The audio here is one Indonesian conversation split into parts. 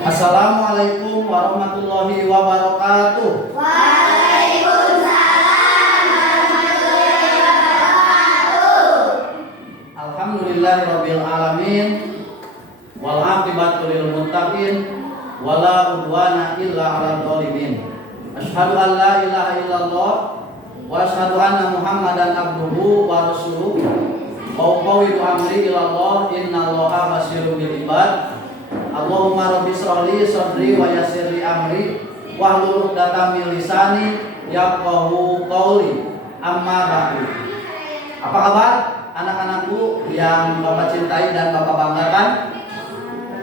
Assalamualaikum warahmatullahi wabarakatuh. Waalaikumsalam warahmatullahi wabarakatuh. Alhamdulillahirabbil alamin. Wal aqibatu lil muttaqin wala udwana illa 'alal zalimin. Asyhadu an la ilaha illallah wa asyhadu anna Muhammadan abduhu wa rasuluh. Wa qawlu amri ilallah innallaha basirun bil ibad. Allahumma rabbi shrahli sadri wa yassirli amri wahlul 'uqdatam min lisani yafqahu qawli. Amma ba'du. Apa kabar anak-anakku yang Bapak cintai dan Bapak banggakan?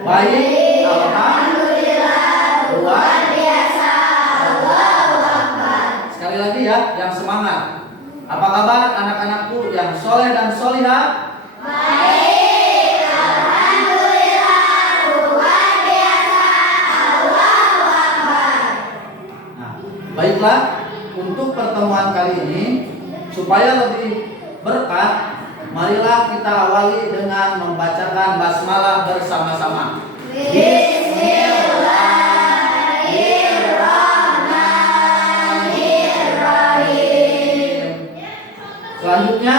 Baik, alhamdulillah, luar biasa, Allahu Akbar. Sekali lagi ya, yang semangat. Apa kabar anak-anakku yang soleh dan solihah? Baik, alhamdulillah, luar biasa, Allahu Akbar. Nah, baiklah, untuk pertemuan kali ini supaya lebih berkah, marilah kita awali dengan membacakan basmalah bersama-sama. Bismillahirrahmanirrahim. Selanjutnya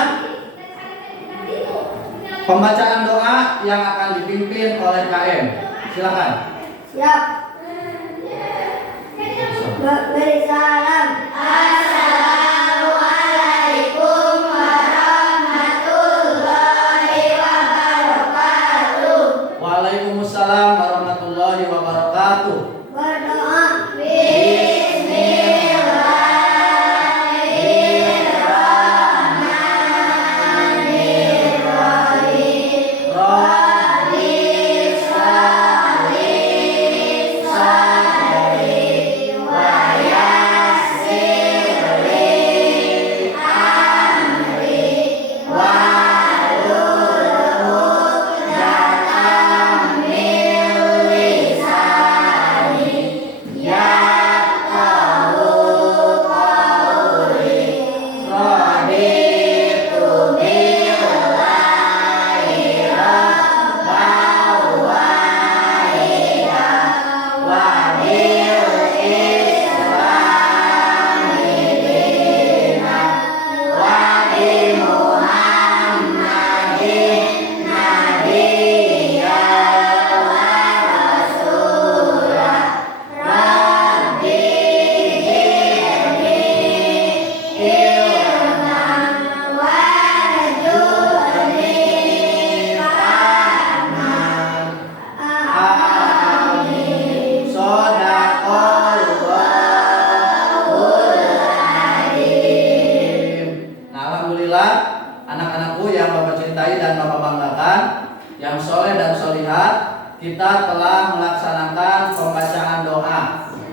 pembacaan doa yang akan dipimpin oleh KM. Silakan. Siap. Beri salam. Assalamualaikum warahmatullahi wabarakatuh. Waalaikumsalam warahmatullahi wabarakatuh. Berdoa. Bismillahirrahmanirrahim. Rabbi shrahli sadri wa yassir li amri wahlul 'uqdatam min lisani yafqahu qawli. Raditu billahi rabban wahidan wa bil islami dinan wa bi Muhammadin nabiyyan wa rasulah. Rabbi zidni ilman warzuqni fahman. Amin. Shadaqallahul adzim. Nah, alhamdulillah anak-anakku yang Bapak cintai dan Bapak banggakan, yang soleh dan solihah, kita telah melaksanakan pembacaan doa.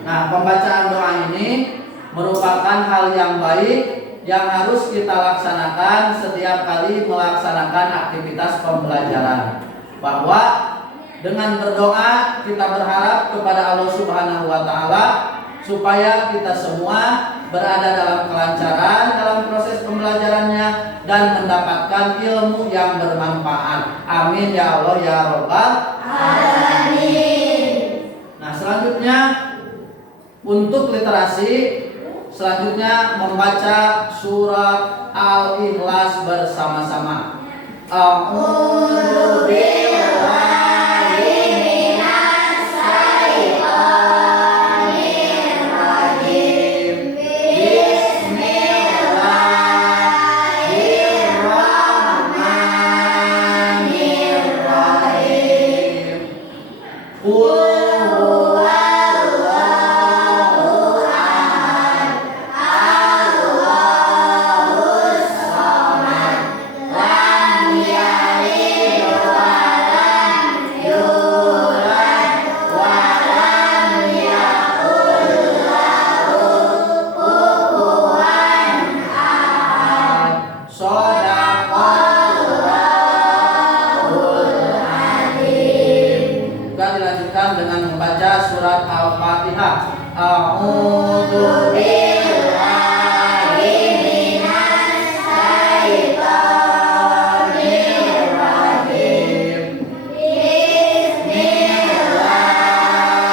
Nah, pembacaan doa ini merupakan hal yang baik yang harus kita laksanakan setiap kali melaksanakan aktivitas pembelajaran. Bahwa dengan berdoa kita berharap kepada Allah Subhanahu wa taala supaya kita semua berada dalam kelancaran dalam proses pembelajarannya dan mendapatkan ilmu yang bermanfaat. Amin ya Allah ya Rabbal Alamin. Nah, selanjutnya untuk literasi, selanjutnya membaca surat Al-Ikhlas bersama-sama. A'udzu billahi minas syaitonir rajim. Bismillahirrahmanirrahim. Qul huwallahu ahad, Allahus samad, lam yalid wa lam yulad wa lam yakul lahu kufuwan ahad. Shadaqallahul adzim. Juga dilanjutkan dengan membaca surat Al-Fatihah. A'udzu Billahi minas syaitonir rajim. Bismillahirrahmanirrahim.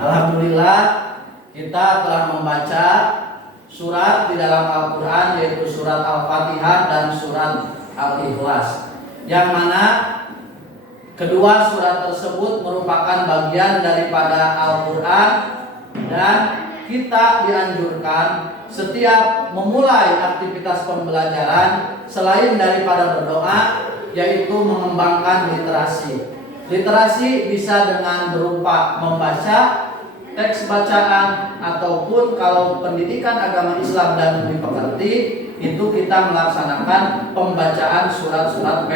Alhamdulillah kita telah membaca surat di dalam Al-Quran, yaitu surat Al-Fatihah dan surat Al-Ikhlas, yang mana kedua surat tersebut merupakan bagian daripada Al-Quran, dan kita dianjurkan setiap memulai aktivitas pembelajaran selain daripada berdoa, yaitu mengembangkan literasi. Literasi bisa dengan berupa membaca teks bacaan, ataupun kalau pendidikan agama Islam dan dimengerti, itu kita melaksanakan pembacaan surat-surat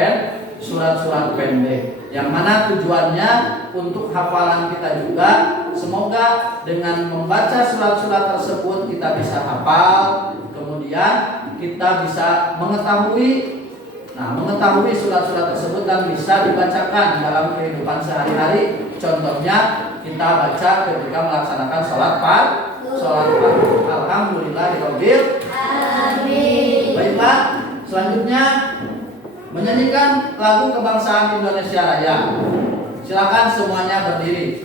pendek, yang mana tujuannya untuk hafalan kita juga. Semoga dengan membaca surat-surat tersebut kita bisa hafal, kemudian kita bisa mengetahui surat-surat tersebut dan bisa dibacakan dalam kehidupan sehari-hari. Contohnya kita baca ketika melaksanakan sholat fardu. Alhamdulillahirabbil alamin. Baiklah, selanjutnya menyanyikan lagu kebangsaan Indonesia Raya. Silakan semuanya berdiri.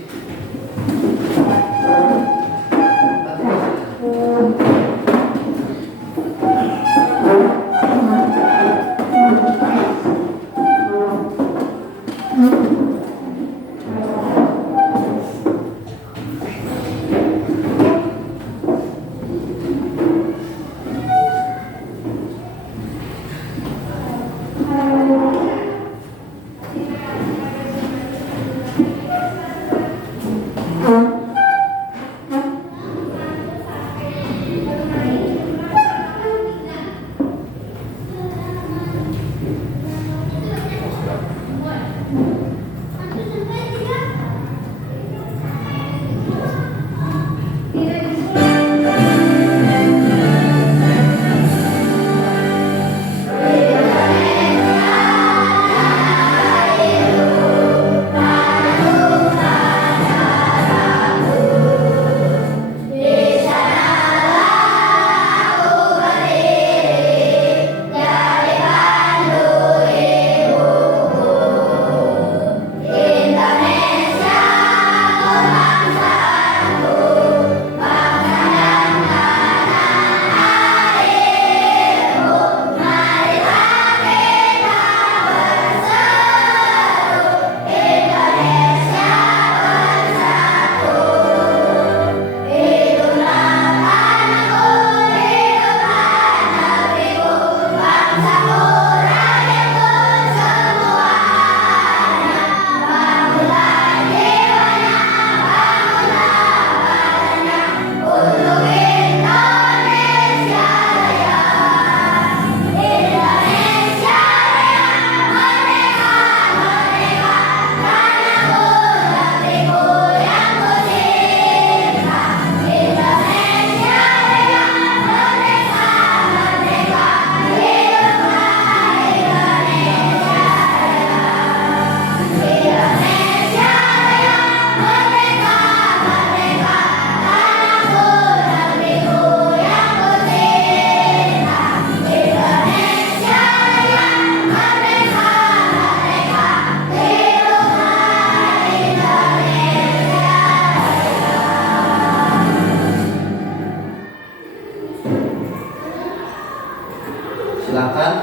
Silakan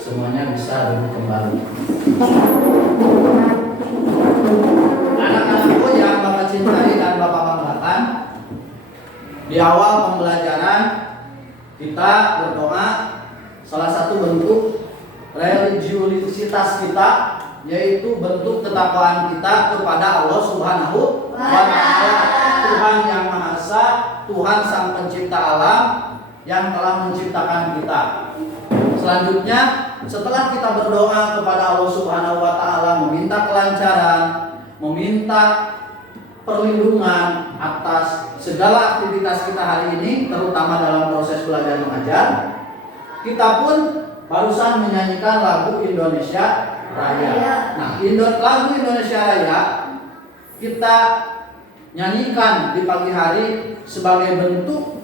semuanya bisa duduk kembali. Anak-anakku yang Bapak cintai dan Bapak banggakan, di awal pembelajaran kita berdoa. Salah satu bentuk religiusitas kita yaitu bentuk ketakwaan kita kepada Allah Subhanahu wa Ta'ala, Tuhan yang Maha Esa, Tuhan Sang Pencipta alam yang telah menciptakan kita. Selanjutnya, setelah kita berdoa kepada Allah Subhanahu wa Ta'ala, meminta kelancaran, meminta perlindungan atas segala aktivitas kita hari ini, terutama dalam proses belajar mengajar, kita pun barusan menyanyikan lagu Indonesia Raya. Nah, lagu Indonesia Raya kita nyanyikan di pagi hari sebagai bentuk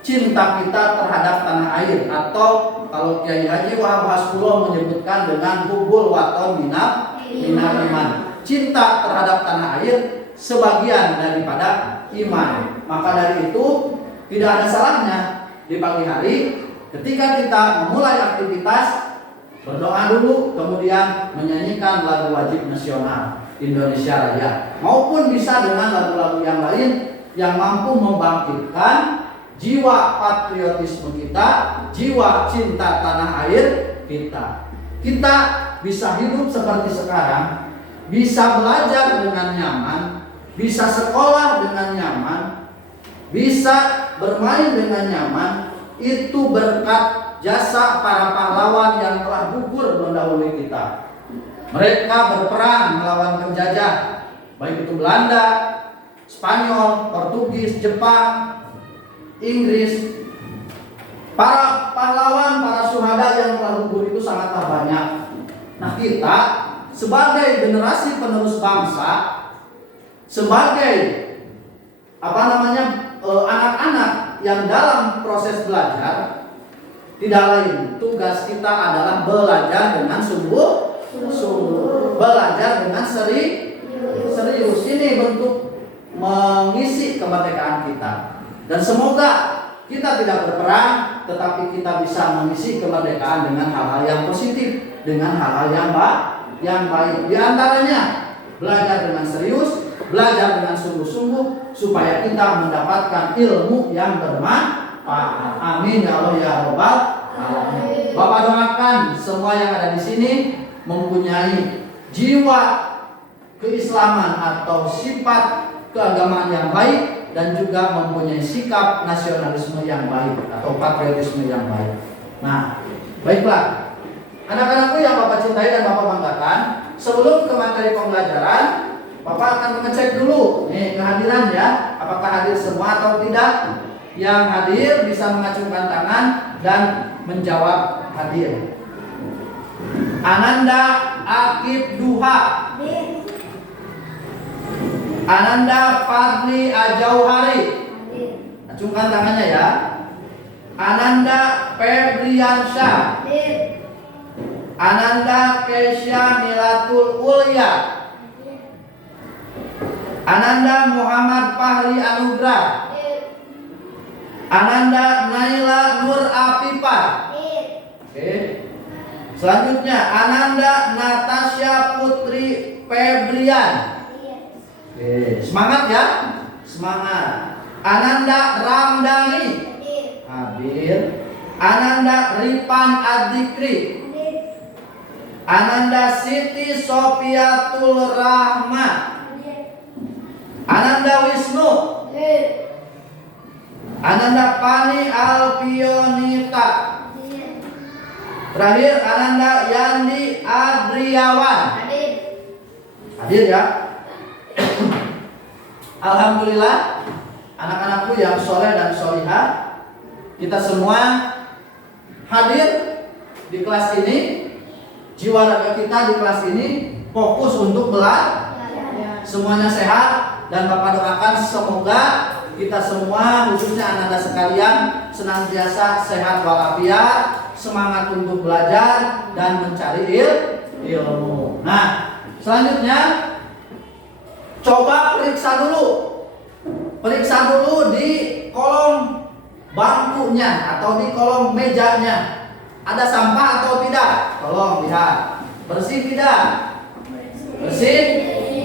cinta kita terhadap tanah air, atau kalau Kiai Haji Wahab Hasbullah menyebutkan dengan hubul waton minal iman, cinta terhadap tanah air sebagian daripada iman. Maka dari itu tidak ada salahnya di pagi hari ketika kita memulai aktivitas berdoa dulu, kemudian menyanyikan lagu wajib nasional Indonesia Raya, maupun bisa dengan lagu-lagu yang lain yang mampu membangkitkan jiwa patriotisme kita, jiwa cinta tanah air kita. Kita bisa hidup seperti sekarang, bisa belajar dengan nyaman, bisa sekolah dengan nyaman, bisa bermain dengan nyaman, itu berkat jasa para pahlawan yang telah gugur mendahului kita. Mereka berperang melawan penjajah, baik itu Belanda, Spanyol, Portugis, Jepang, Inggris. Para pahlawan, para syuhada yang telah gugur itu sangatlah banyak. Nah, kita sebagai generasi penerus bangsa, sebagai anak-anak yang dalam proses belajar, tidak lain tugas kita adalah belajar dengan sungguh, belajar dengan serius. Ini bentuk mengisi kemerdekaan kita. Dan semoga kita tidak berperang, tetapi kita bisa mengisi kemerdekaan dengan hal-hal yang positif, dengan hal-hal yang baik. Di antaranya belajar dengan serius, belajar dengan sungguh-sungguh, supaya kita mendapatkan ilmu yang bermanfaat. Amin ya Allah ya Rabbal alamin. Bapak doakan semua yang ada di sini mempunyai jiwa keislaman atau sifat keagamaan yang baik, dan juga mempunyai sikap nasionalisme yang baik atau patriotisme yang baik. Nah, baiklah anak-anakku yang Bapak cintai dan Bapak banggakan, sebelum ke materi pembelajaran, Bapak akan mengecek dulu nih kehadiran ya, apakah hadir semua atau tidak. Yang hadir bisa mengacungkan tangan dan menjawab hadir. Ananda Akib Duha, Ananda Fadli Ajauhari, acungkan tangannya ya. Ananda Febriansyah, Ananda Kesya Milatul Ulya, Ananda Muhammad Fahri Anugrah, Ananda Naila Nur Afifah. Oke. Selanjutnya Ananda Natasha Putri Febrian. Oke, semangat ya. Semangat. Ananda Ramdhani hadir. Ananda Ripan Adikri, Ananda Siti Sofiatul Rahma, Ananda Wisnu, Ananda Pani Alpionita. Terakhir Ananda Yandi Adriawan. Hadir ya. Alhamdulillah, anak-anakku yang soleh dan solihah, kita semua hadir di kelas ini. Jiwa raga kita di kelas ini fokus untuk belajar. Semuanya sehat, dan Bapak doakan semoga kita semua, khususnya anak-anak sekalian, senantiasa sehat walafiat, semangat untuk belajar dan mencari ilmu. Nah, selanjutnya coba periksa dulu di kolom bangkunya atau di kolom mejanya. Ada sampah atau tidak? Tolong lihat. Bersih tidak? Bersih?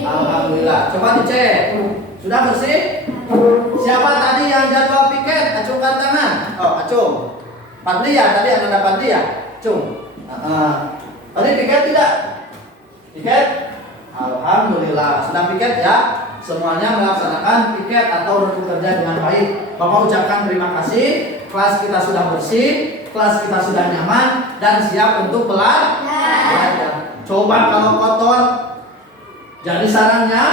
Alhamdulillah. Coba dicek. Sudah bersih? Siapa tadi yang jadwal piket? Acungkan tangan. Oh, acung. Padli ya? Tadi ada Padli ya? Acung. Tadi piket tidak? Piket? Alhamdulillah. Sudah piket ya? Semuanya melaksanakan piket atau restu kerja dengan baik. Bapak ucapkan terima kasih. Kelas kita sudah bersih, kelas kita sudah nyaman dan siap untuk belajar. Coba kalau kotor, jadi sarangnya,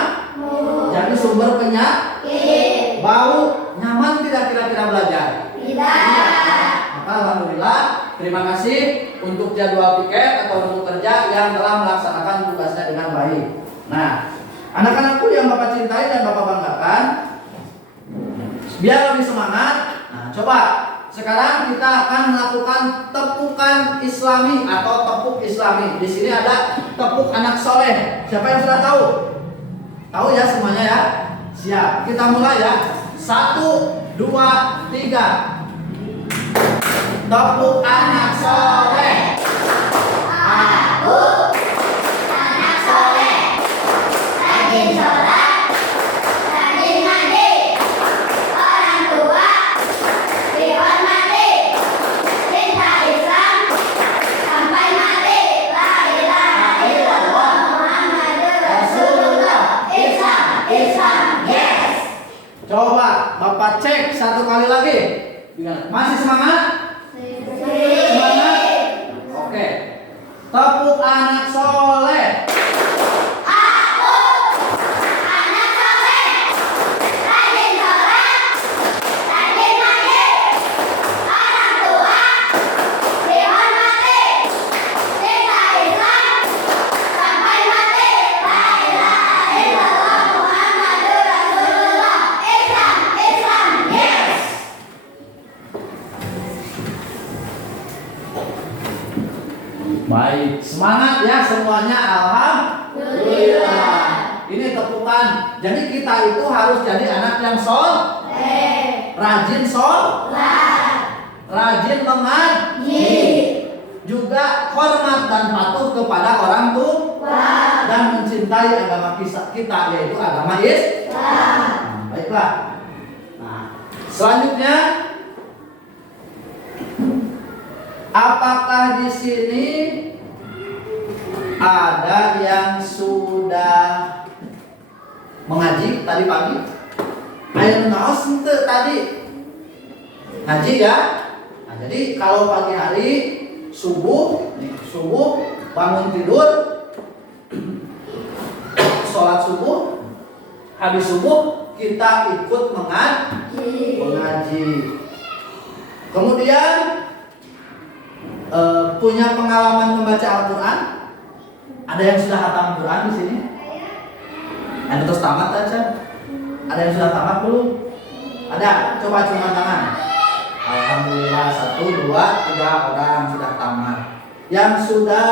jadi sumber penyakit, bau, nyaman tidak kira-kira belajar? Tidak. Maka alhamdulillah, terima kasih untuk jadwal piket atau restu kerja yang telah melaksanakan tugasnya dengan baik. Nah, anak-anakku yang Bapak cintai dan Bapak banggakan, biar lebih semangat. Nah, coba sekarang kita akan melakukan tepukan Islami atau tepuk Islami. Di sini ada tepuk anak soleh. Siapa yang sudah tahu? Tahu ya semuanya ya? Siap. Kita mulai ya. 1, 2, 3. Tepuk anak soleh. Aku anak soleh, rajin sholat, rajin ngaji, orang tua dihormati, cinta Islam sampai mati. La ilaha illallah Muhammadur Rasulullah. Islam, Islam, yes. Coba Bapak cek satu kali lagi. Masih semangat? Semangat? Oke. Tepuk anak soleh. Aku anak soleh, rajin sholat, rajin ngaji, orang tua dihormati, cinta Islam sampai mati. La ilaha illallah Muhammadur Rasulullah. Islam, Islam, yes. Baik, semangat ya semuanya. Alhamdulillah. Ini tepukan. Jadi kita itu harus jadi anak yang rajin rajin mengaji, juga hormat dan patuh kepada orang tua, dan mencintai agama kita yaitu agama Islam. Baiklah. Nah, selanjutnya, apakah di sini ada yang sudah mengaji tadi pagi? Ayo naos ente tadi ngaji ya. Nah, jadi kalau pagi hari subuh bangun tidur, sholat subuh, habis subuh kita ikut mengaji. Kemudian punya pengalaman membaca Al-Quran? Ada yang sudah hatam Quran di sini? Yang terus tamat aja? Ada yang sudah tamat belum? Ada? Coba cuma tangan. Alhamdulillah 1, 2, 3 orang sudah tamat. Yang sudah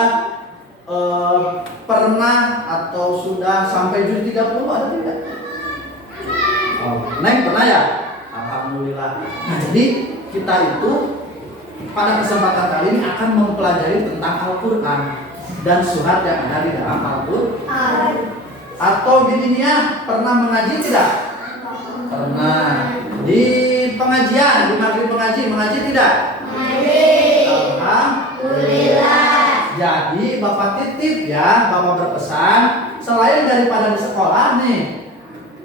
pernah atau sudah sampai juz 30 ada tidak? Oh, Neng pernah ya? Alhamdulillah. Nah, jadi kita itu pada kesempatan kali ini akan mempelajari tentang Al-Quran dan surat yang ada di dalam Al-Quran. Atau di dunia pernah mengaji tidak? Pernah. Di pengajian, di maghrib mengaji tidak? Alhamdulillah. Jadi Bapak titip ya, Bapak berpesan, selain daripada di sekolah nih,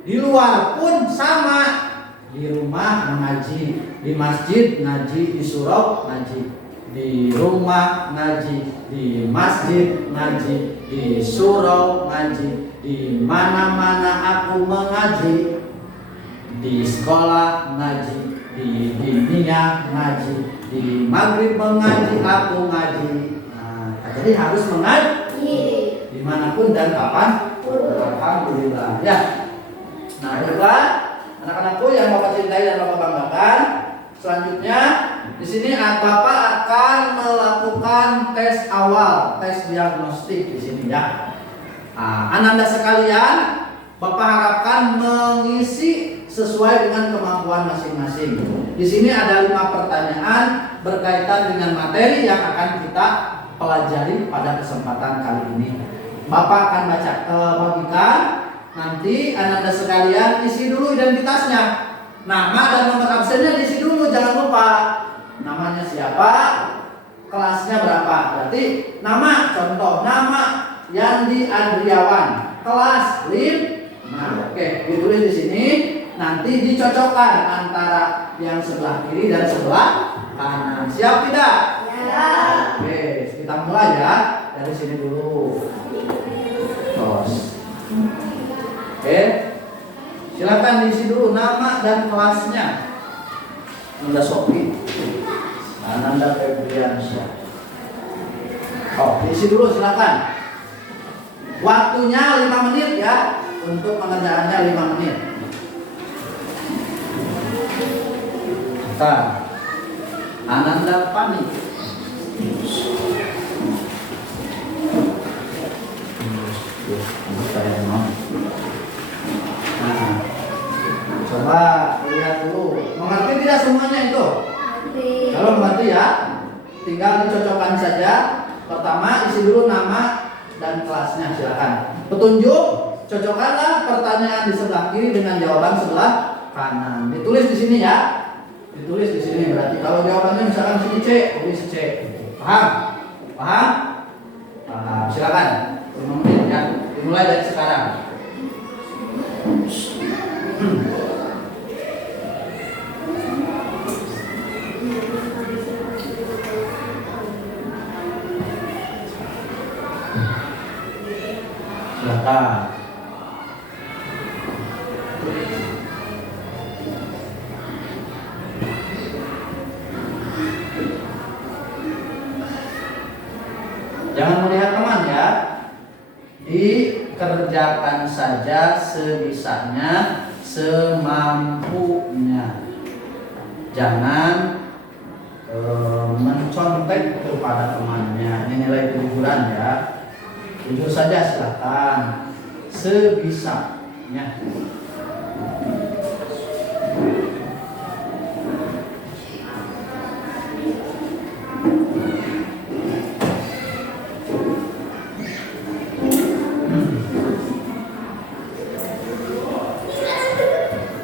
di luar pun sama. Di rumah mengaji, di masjid ngaji, di surau ngaji, di rumah ngaji, di masjid ngaji, di surau ngaji, di mana-mana aku mengaji, di sekolah ngaji, di dunia ngaji, di maghrib mengaji, aku ngaji. Nah, jadi harus mengaji dimanapun dan kapan. Alhamdulillah ya. Nah, itulah anak-anakku yang Bapak cintai dan Bapak banggakan. Selanjutnya di sini Bapak akan melakukan tes awal, tes diagnostik di sini ya. Ananda sekalian, Bapak harapkan mengisi sesuai dengan kemampuan masing-masing. Di sini ada 5 pertanyaan berkaitan dengan materi yang akan kita pelajari pada kesempatan kali ini. Bapak akan bagikan. Nanti Ananda sekalian isi dulu identitasnya. Nama dan nomor absennya diisi dulu, jangan lupa. Namanya siapa, kelasnya berapa. Berarti nama, contoh nama Yandi Andriawan, kelas 5. Oke, ditulis di sini. Nanti dicocokkan antara yang sebelah kiri dan sebelah kanan. Siap tidak? Ya. Oke, kita mulai ya. Dari sini dulu. Terus. Oke, silakan diisi dulu nama dan kelasnya. Ananda Sofi, Ananda Febriansyah. Oh, diisi dulu silakan. Waktunya 5 menit ya, untuk pengerjaannya 5 menit. Nah, Ananda Pani. Coba lihat dulu. Mengerti tidak semuanya itu? Kalau mengerti ya, tinggal dicocokkan saja. Pertama isi dulu nama dan kelasnya, silakan. Petunjuk, cocokkanlah pertanyaan di sebelah kiri dengan jawaban sebelah kanan. Ditulis di sini ya. Ditulis di sini, berarti kalau jawabannya misalkan sini C, tulis C. Paham? Paham? Paham. Silakan. 5 menit ya. Dimulai dari sekarang. Silakan. Jangan melihat teman ya. Dikerjakan saja sebisanya, semampunya. Jangan mencontek kepada temannya. Ini nilai kejujuran ya. Jujur saja silakan. Sebisanya.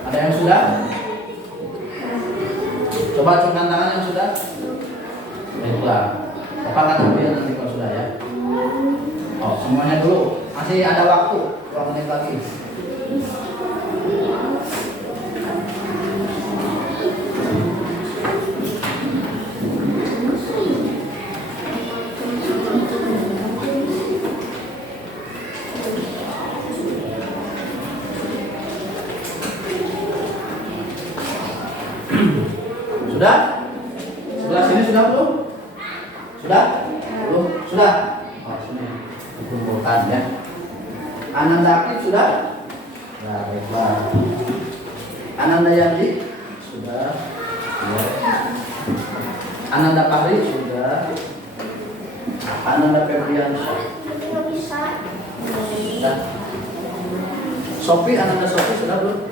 Ada yang sudah? Coba acungkan tangan yang sudah. Baiklah. Bapak akan ambil nanti kalau sudah ya. Oh, semuanya dulu. Masih ada waktu 2 menit lagi. Sudah? Sebelah sini sudah belum? Sudah? Belum? Sudah? Oh, sini. Dikumpulkan ya. Ananda Akib sudah? Ya, baiklah. Ananda Yandi sudah. Ya. Ananda Fahri sudah. Ananda Febriansyah sudah. Sofi, Ananda Sofi sudah belum?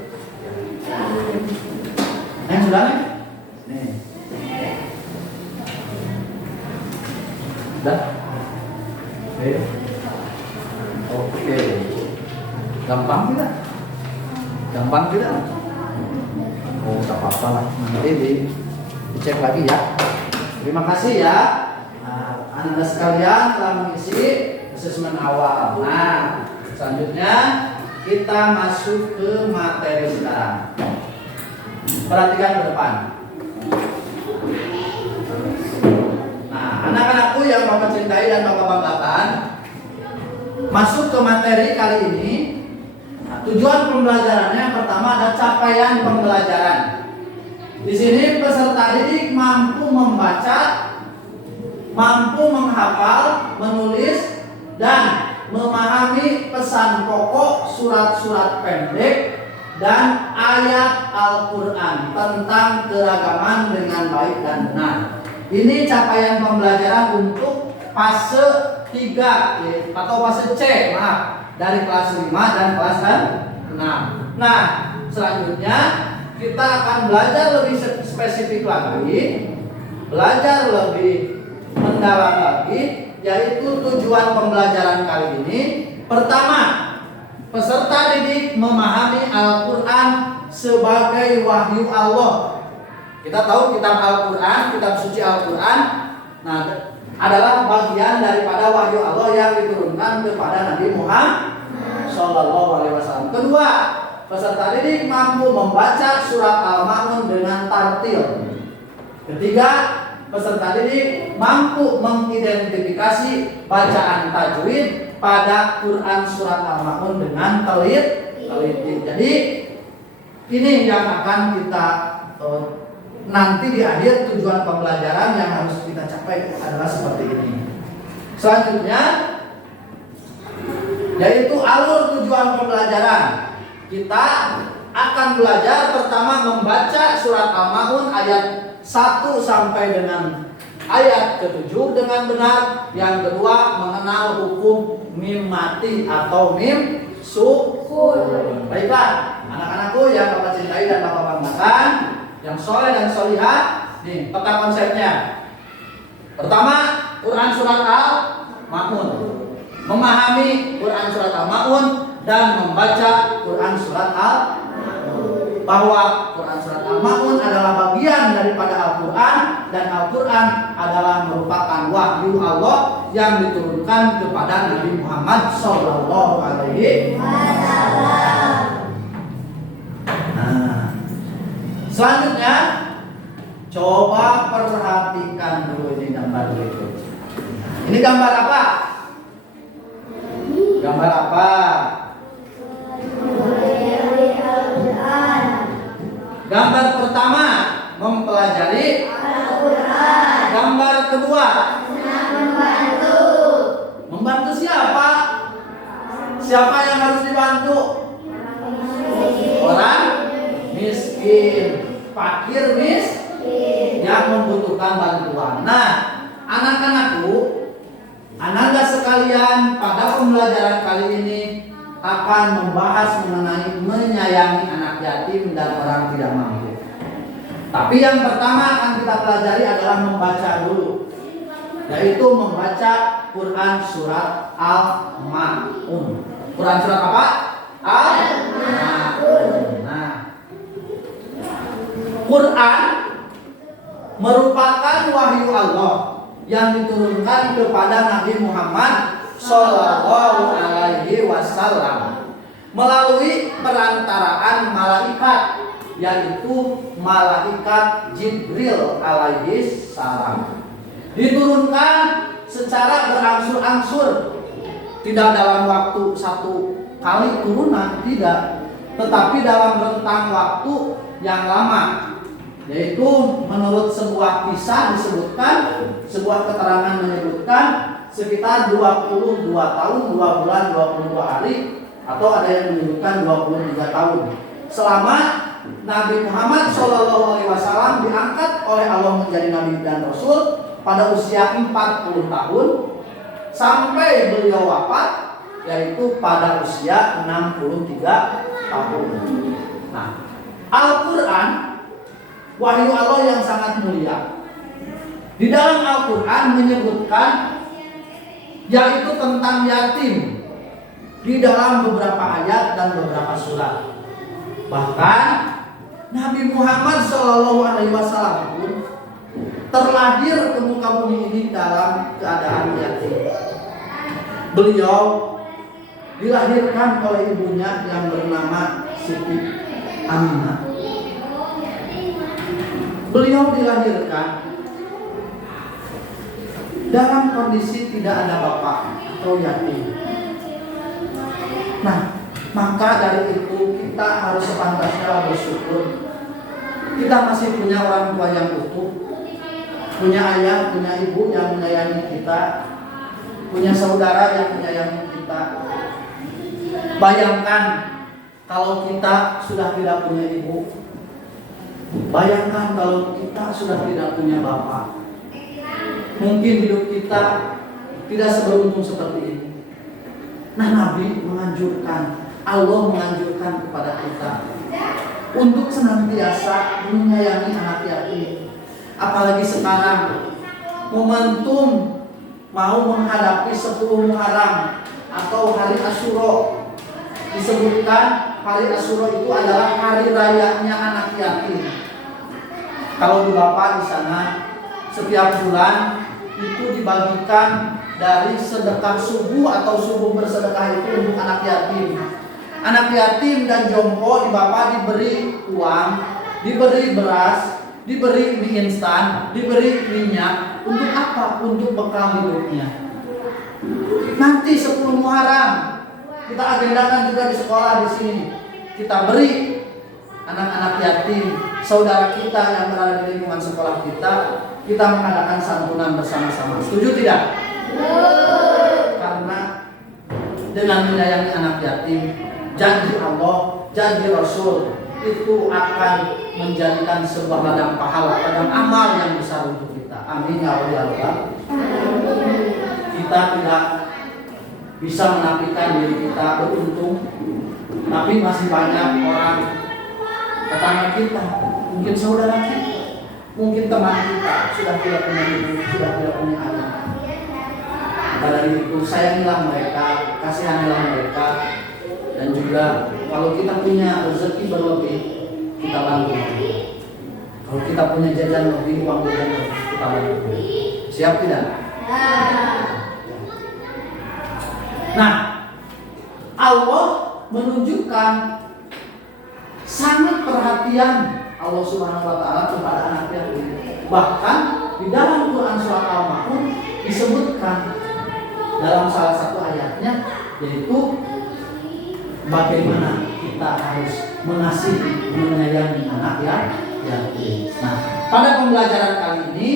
Yang sudah nih? Nih. Sudah? Oke. Gampang tidak? Gampang tidak? Oh, tak apa-apa lah. Nanti dicek lagi ya. Terima kasih ya. Nah, Anda sekalian telah mengisi asesmen awal. Nah, selanjutnya kita masuk ke materi sekarang. Perhatikan ke depan. Nah, anak-anakku yang Bapak cintai dan Bapak banggakan, masuk ke materi kali ini. Nah, tujuan pembelajarannya yang pertama ada capaian pembelajaran. Di sini peserta didik mampu membaca, mampu menghafal, menulis, dan memahami pesan pokok surat-surat pendek dan ayat Al-Quran tentang keragaman dengan baik dan benar. Ini capaian pembelajaran untuk fase 3 atau fase C, maaf, dari kelas 5 dan kelas 6. Nah, selanjutnya kita akan belajar lebih spesifik lagi, belajar lebih mendalam lagi, yaitu tujuan pembelajaran kali ini. Pertama, peserta didik memahami Al-Quran sebagai wahyu Allah. Kita tahu kitab Al-Quran, kitab suci Al-Quran, nah, adalah bagian daripada wahyu Allah yang diturunkan kepada Nabi Muhammad SAW. Kedua, peserta didik mampu membaca surat Al-Ma'un dengan tartil. Ketiga, peserta didik mampu mengidentifikasi bacaan tajwid pada Quran surat Al-Ma'un dengan teliti. Jadi ini yang akan kita nanti di akhir tujuan pembelajaran yang harus kita capai adalah seperti ini. Selanjutnya yaitu alur tujuan pembelajaran. Kita akan belajar pertama membaca surat Al-Ma'un ayat 1 sampai dengan ayat ke-7 dengan benar. Yang kedua mengenal hukum mim mati atau mim syukur. Baiklah, anak-anakku yang Bapak cintai dan Bapak banggakan, yang soleh dan solihah, nih peta konsepnya. Pertama, Quran surat Al-Ma'un. Memahami Quran surat Al-Ma'un dan membaca Quran surat Al-Ma'un. Bahwa Quran surat Al-Ma'un adalah bagian daripada Al-Quran, dan Al-Quran adalah merupakan wahyu Allah yang diturunkan kepada Nabi Muhammad Sallallahu Alaihi Wasallam. Nah, selanjutnya coba perhatikan dulu ini gambar berikut. Ini gambar apa? Gambar apa? Gambar pertama mempelajari Al-Quran. Gambar kedua membantu. Membantu siapa? Siapa yang harus dibantu? Orang miskin, fakir miskin yang membutuhkan bantuan. Nah, anak-anakku, anak-anak sekalian, pada pembelajaran kali ini akan membahas mengenai menyayangi anak yatim dan orang tidak mampu. Tapi yang pertama akan kita pelajari adalah membaca dulu, yaitu membaca Quran surat Al-Ma'un. Quran surat apa? Al-Ma'un. Nah, Quran merupakan wahyu Allah yang diturunkan kepada Nabi Muhammad Sallallahu Alaihi Wasallam melalui perantaraan malaikat, yaitu malaikat Jibril alaihi salam. Diturunkan secara berangsur-angsur, tidak dalam waktu satu kali turunan, tidak, tetapi dalam rentang waktu yang lama, yaitu menurut sebuah kisah disebutkan, sebuah keterangan menyebutkan sekitar 22 tahun, 2 bulan, 22 hari, atau ada yang menyebutkan 23 tahun. Selama Nabi Muhammad SAW diangkat oleh Allah menjadi Nabi dan Rasul pada usia 40 tahun sampai beliau wafat, yaitu pada usia 63 tahun. Nah, Al-Quran wahyu Allah yang sangat mulia. Di dalam Al-Quran menyebutkan yaitu tentang yatim di dalam beberapa ayat dan beberapa surat. Bahkan Nabi Muhammad SAW pun terlahir ke muka bumi ini dalam keadaan yatim. Beliau dilahirkan oleh ibunya yang bernama Siti Aminah. Beliau dilahirkan dalam kondisi tidak ada bapak atau yatim. Nah, maka dari itu kita harus sepantasnya bersyukur kita masih punya orang tua yang utuh, punya ayah, punya ibu yang menyayangi kita, punya saudara yang menyayangi kita. Bayangkan kalau kita sudah tidak punya ibu, bayangkan kalau kita sudah tidak punya bapak. Mungkin hidup kita tidak seberuntung seperti ini. Nah, Nabi menganjurkan, Allah menganjurkan kepada kita untuk senantiasa menyayangi anak yatim. Apalagi sekarang momentum mau menghadapi 10 Muharram atau hari Asyura. Disebutkan hari Asyura itu adalah hari rayanya anak yatim. Kalau di Bapak di sana setiap bulan itu dibagikan dari sedekah subuh atau subuh bersedekah itu untuk anak yatim. Anak yatim dan jompo di Bapak diberi uang, diberi beras, diberi mie instan, diberi minyak. Untuk apa? Untuk bekal hidupnya. Nanti 10 Muharram kita agendakan juga di sekolah di sini. Kita beri anak-anak yatim, saudara kita yang berada di lingkungan sekolah kita mengadakan santunan bersama-sama. Setuju tidak? Karena dengan menyayangi anak yatim, janji Allah, janji Rasul itu akan menjadikan sebuah ladang pahala, ladang amal yang besar untuk kita. Amin ya Allah. Kita tidak bisa menafikan diri kita beruntung, tapi masih banyak orang tetangga kita, mungkin saudara kita, mungkin teman kita sudah tidak punya ibu, sudah tidak punya anak. Maka dari itu sayangilah mereka, kasihanilah mereka, dan juga kalau kita punya rezeki berlebih, kita bantu. Kalau kita punya jajan lebih, uang jajan lebih, kita bantu. Siap tidak? Nah, Allah menunjukkan sangat perhatian Allah Subhanahu wa taala kepada anak yatim. Bahkan di dalam Quran surat Al-Ma'un disebutkan dalam salah satu ayatnya, yaitu bagaimana kita harus mengasihi, menyayangi anak yatim. Nah, pada pembelajaran kali ini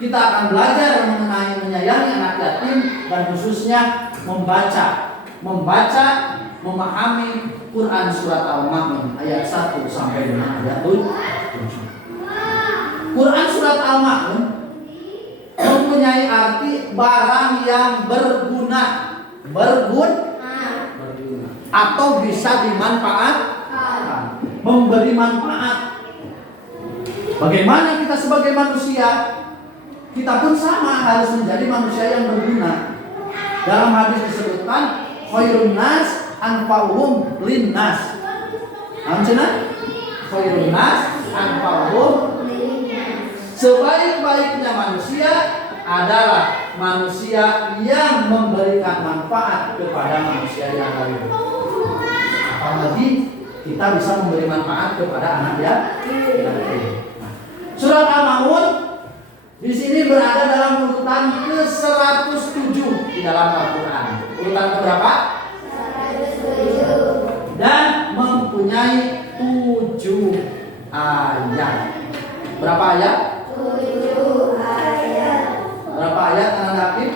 kita akan belajar mengenai menyayangi anak yatim dan khususnya membaca, memahami Quran surat Al-Ma'un ayat 1 sampai dengan ayat 7. Quran surat Al-Ma'un mempunyai arti barang yang berguna atau bisa dimanfaatkan, memberi manfaat. Bagaimana kita sebagai manusia, kita pun sama harus menjadi manusia yang berguna. Dalam hadis disebutkan khairun nas anfa'uhum linnas. Khairun nas anfa'uhum. Sebaik-baiknya manusia adalah manusia yang memberikan manfaat kepada manusia yang lain. Apalagi kita bisa memberi manfaat kepada anak yatim. Surat Al-Ma'un di sini berada dalam urutan ke-107 di dalam Al-Quran. Urutan keberapa? 107. Dan mempunyai 7 ayat. Berapa ayat? 7 ayat. Berapa ayat anak yatim?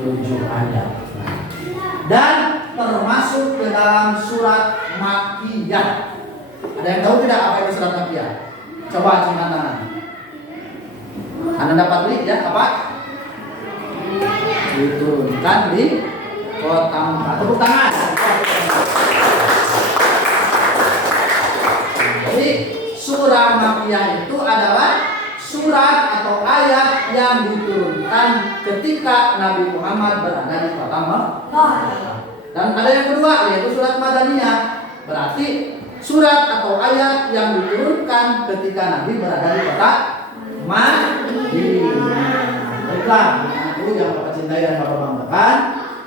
7 ayat. Dan termasuk ke dalam surat Makkiyah. Ada yang tahu tidak apa itu surat Makkiyah? Coba angkat tangan. Anda dapat lihat ya apa? Diturunkan di kota Mekah. Tepuk tangan. Jadi surah Makkiyah itu adalah surat atau ayat yang diturunkan ketika Nabi Muhammad berada di kota Mekah. Dan ada yang kedua yaitu surat Madaniyah. Berarti surat atau ayat yang diturunkan ketika Nabi berada di kota Madinah. Baiklah, itu yang Bapak cintai dan Bapak banggakan.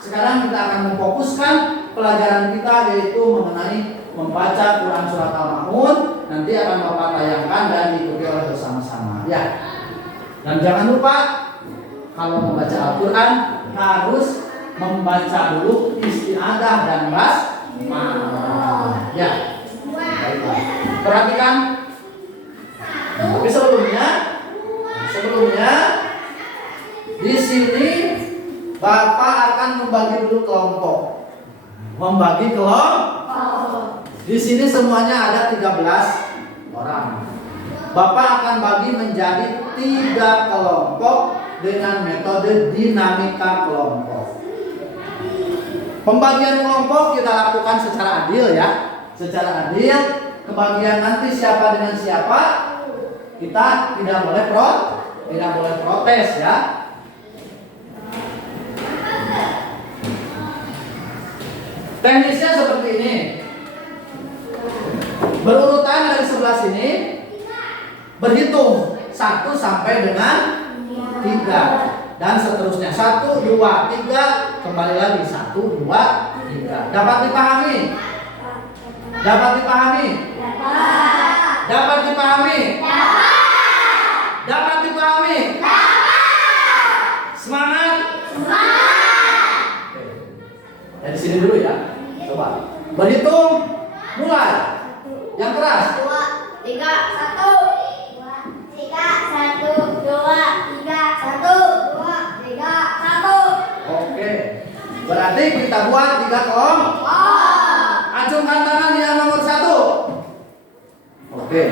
Sekarang kita akan memfokuskan pelajaran kita yaitu mengenai membaca Quran surat Al-Ma'un. Nanti akan Bapak tayangkan dan diikuti oleh bersama-sama. Ya. Dan jangan lupa kalau membaca Al-Quran harus membaca dulu isti'adah dan basmalah. Ya. Baiklah. Perhatikan. Tapi sebelumnya di sini Bapak akan membagi dulu kelompok. Membagi kelompok. Di sini semuanya ada 13 orang. Bapak akan bagi menjadi 3 kelompok dengan metode dinamika kelompok. Pembagian kelompok kita lakukan secara adil ya. Secara adil, kebagian nanti siapa dengan siapa kita tidak boleh protes ya. Teknisnya seperti ini. Berurutan dari sebelah sini, berhitung 1 sampai dengan 3 dan seterusnya 1, 2, 3 kembali lagi 1, 2, 3. Dapat dipahami? Dapat dipahami? Dapat dipahami? Dapat dipahami? Semangat? Oke. Dari sini dulu ya. Coba berhitung, mulai. Yang keras. 2, 3, 1. 3, 1, 2, 3, 1, 2, 3, 1. Oke. Berarti kita buat 3 kelompok. Acungkan tangan yang nomor 1. Oke.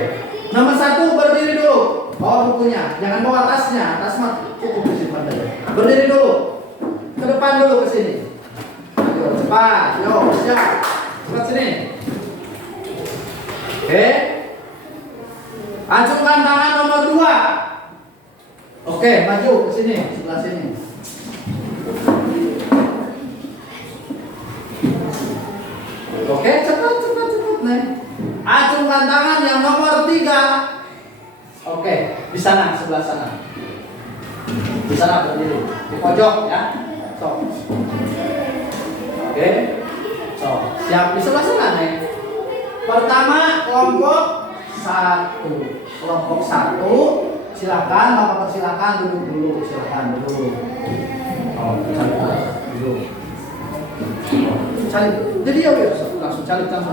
Nomor 1 berdiri dulu. Bawa bukunya, jangan bawa tasnya. Tas mah cukup disimpan dulu. Berdiri dulu. Ke depan depan dulu ke sini. Ayo cepat, yo siap. Cepat sini. Oke. Acungkan tangan nomor 2. Oke, maju ke sini, sebelah sini. Oke, cepat nih. Acungkan tangan yang nomor 3. Oke, di sana, sebelah sana. Di sana berdiri, di pojok ya. So. Oke. So, siap di sebelah sana nih. Pertama kelompok 1. Kelompok 1, silakan Bapak persilakan duduk dulu, silakan duduk. Oh, duduk. Cari, jadi ya langsung cari. Tadi,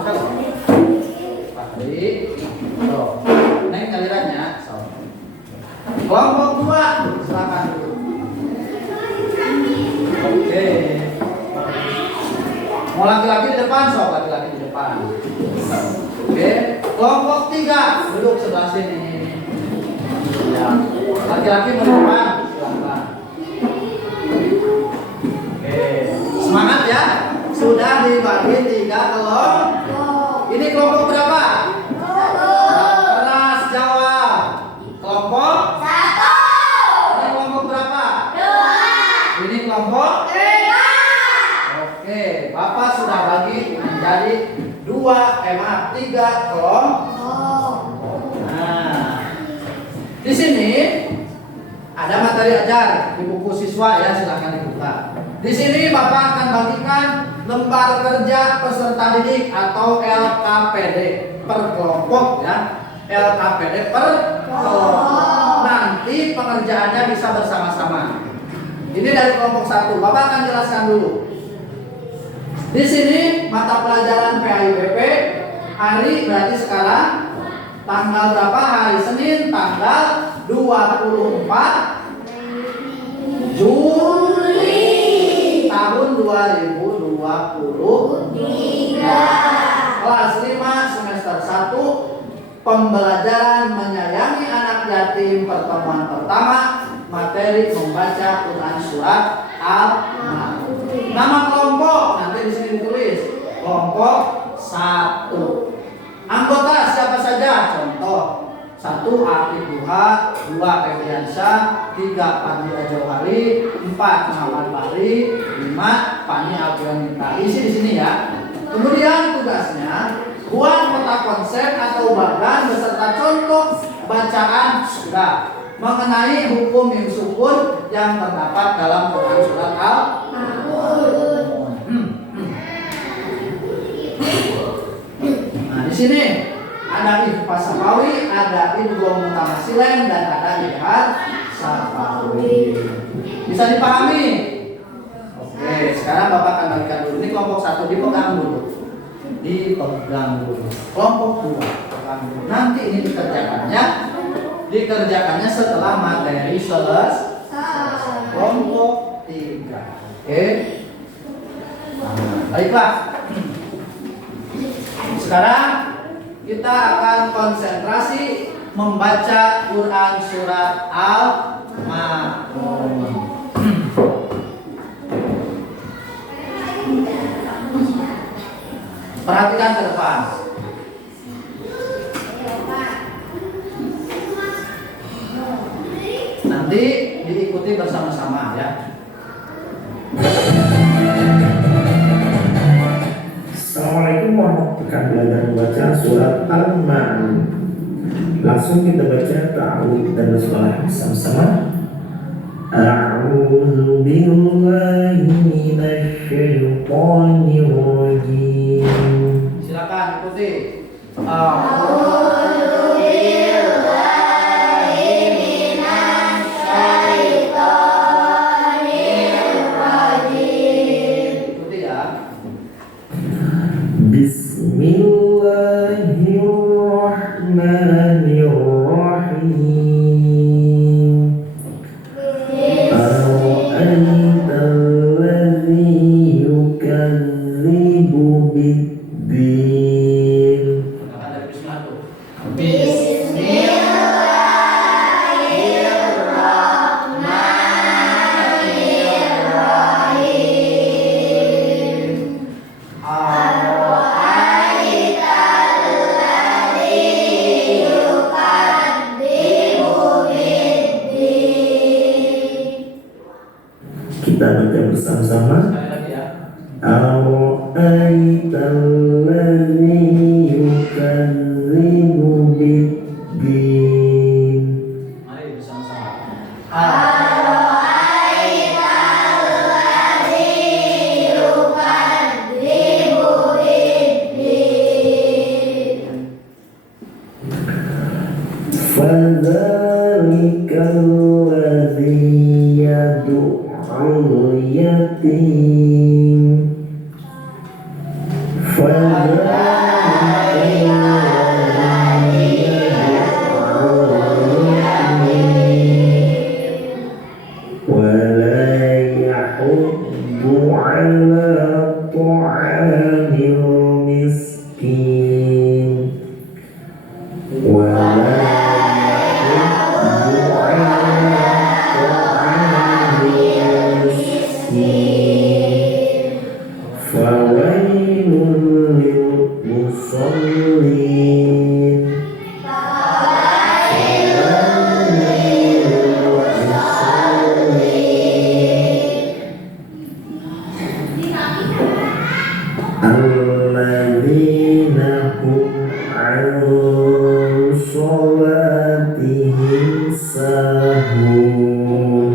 so, neng alirannya, so. Kelompok 2, silakan duduk. Oke. Mau laki-laki di depan, so laki-laki di depan. Oke. Kelompok 3, duduk sebelah sini. Ya, laki-laki mau di depan, silakan. Oke, semangat ya. Sudah dibagi 3 kelompok. Ini kelompok berapa? 1. Keras jawab. Kelompok 1. ini kelompok berapa? 2. Ini kelompok 3. Oke, Bapak sudah bagi menjadi 3 kelompok. Nah, di sini ada materi ajar di buku siswa ya, silakan dibuka. Di sini Bapak akan bagikan lembar kerja peserta didik atau LKPD per kelompok ya. LKPD per kelompok. Nanti pengerjaannya bisa bersama-sama. Ini dari kelompok 1. Bapak akan jelaskan dulu. Di sini mata pelajaran PAIBP hari berarti sekarang tanggal berapa? Hari Senin tanggal 24 Juli tahun 2023. Kelas 5 semester 1 pembelajaran menyayangi anak yatim pertemuan pertama materi membaca Quran surat Al-Ma'un. Nama kelompok nanti di sini ditulis kelompok 1. Anggota siapa saja? Contoh 1 Akif Duha, 2 Febriansyah, 3 Pandi Ajauhari, 4 Muhammad Bahri, 5 Pani Alfionita. Isi di sini ya. Kemudian tugasnya buat peta konsep atau bagan beserta contoh bacaan surah mengenai hukum yang sukun yang terdapat dalam Quran surat Al-Ma'un. Nah, di sini ada Ikhfa Safawi, ada Idgham Mutamasilen, dan ada Ihad Safawi. Bisa dipahami? Oke, sekarang Bapak akan bagikan dulu. Ini kelompok 1 dipegang dulu. Kelompok 2 pegang dulu. Nanti ini dikerjakannya setelah materi selesai. Kelompok 3. Oke. Baiklah. Sekarang kita akan konsentrasi membaca Quran surat Al-Ma'un. Perhatikan ke depan. Nanti diikuti bersama-sama ya. Assalamualaikum warahmatullahi wabarakatuh. Belajar membaca surat Al-Ma'un. Langsung kita baca ta'awudz dan basmalah sama-sama. A'udzu billahi minasy syaithanir rajim. Silakan ikuti. Ikuti ya. Bismillahirrahmanirrahim. Ara'aita alladzi yukadzibu biddin. Dari bismillah tuh. bersama-sama. Sekali lagi ya. Ara'aital ladzi yukadzibu biddin. Mari bersama-sama. Fadzalikal ladzi yad'ul yatim. ولا يحض على طعام المسكين ولا يحض على طعام المسكين فويل للمصلين الذين هم عن صلاتهم ساهون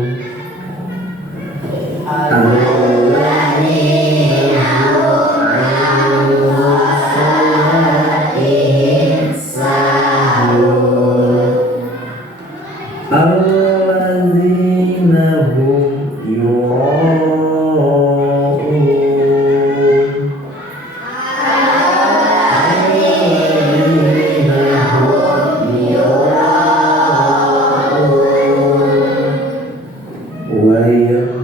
الذين هم عن صلاتهم ساهون الذين هم يراءون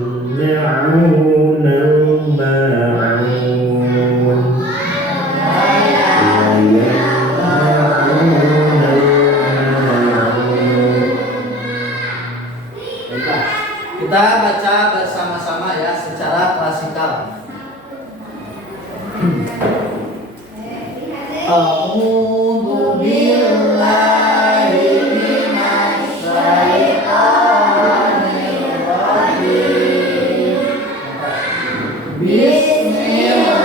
ويمنعون الماعون Baiklah. Kita baca bersama-sama ya secara klasikal. A'udzu billahi minasy syaithanir rajim. Bismillahirrahmanirrahim.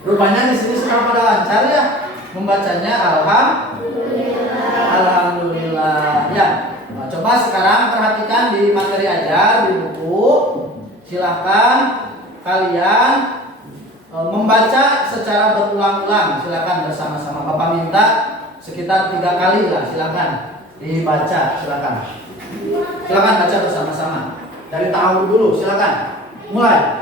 Rupanya di sini sudah pada lancar ya membacanya. Alhamdulillah. Ya, nah, coba sekarang perhatikan di materi ajar di buku. Silahkan kalian membaca secara berulang-ulang. Silakan bersama-sama. Bapak minta sekitar 3 kali lah. Silakan dibaca. Silakan baca bersama-sama. Dari tahu dulu. Silakan. Mulai.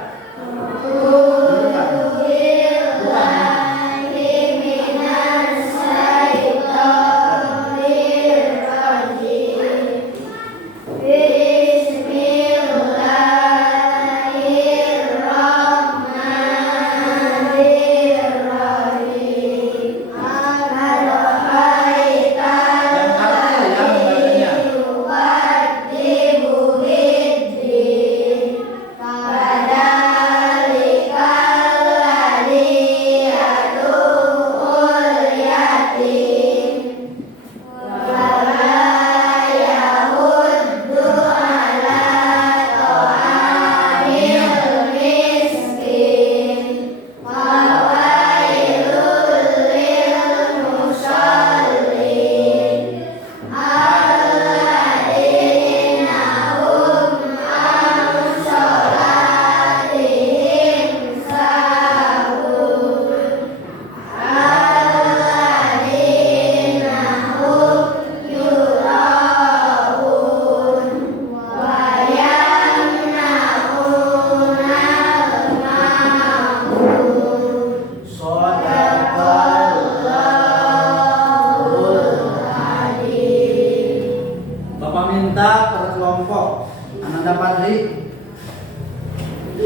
Padalika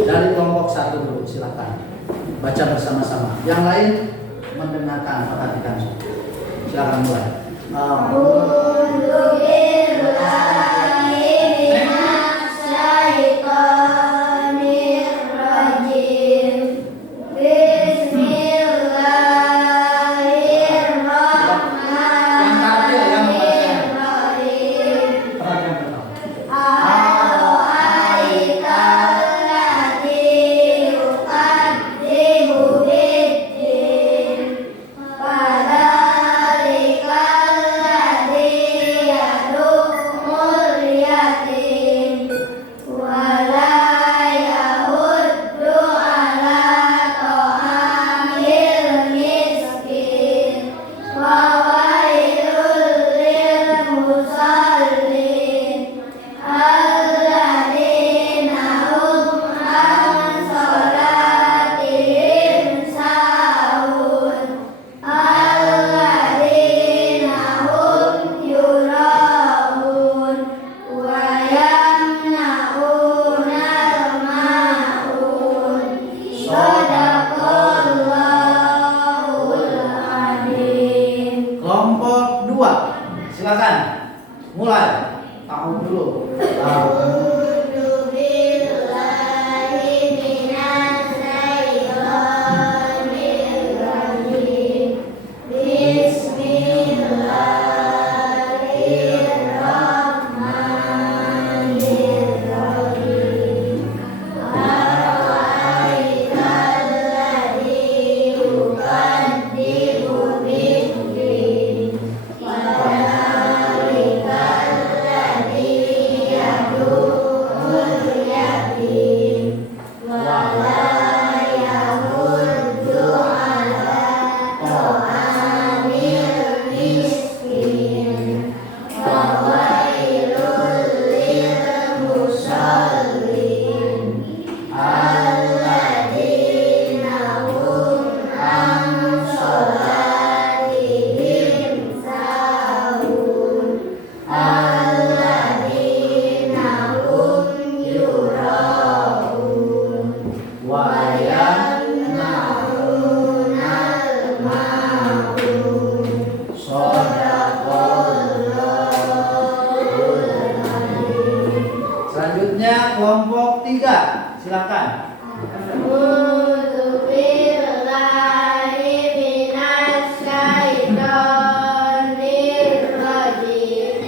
Dari kelompok 1 dulu, silakan baca bersama-sama. Yang lain mendengarkan, perhatikan. Silakan mulai. A'udzu billahi minasy syaithanir rajim. Bismillahirrahmanirrahim. Aro'aital ladzi yukadzibu biddin. Fadzalikal ladzi yad'ul yatim. Wala yahuddu ala ta'amil miskin. Wa wailul lil musallin. Alladzina hum an sholatihim sahun. Alladzina hum yura'un wa yamna'unal ma'un. Shadaqallahul adzim. Kelompok 2, silakan mulai. Tahu dulu. A'udzu billahi minasy syaithanir rajim. Bismillahirrahmanirrahim. Aro'aital ladzi yukadzibu biddin. Fadzalikal ladzi yad'ul yatim. Wala yahuddu ala ta'amil miskin. Wa wailul lil musallin. Alladzina hum an sholatihim sahun. Alladzina hum yura'un wa yamna'unal ma'un. Shadaqallahul adzim. Selanjutnya kelompok 3, silakan. A'udzu billahi minasy syaithanir rajim.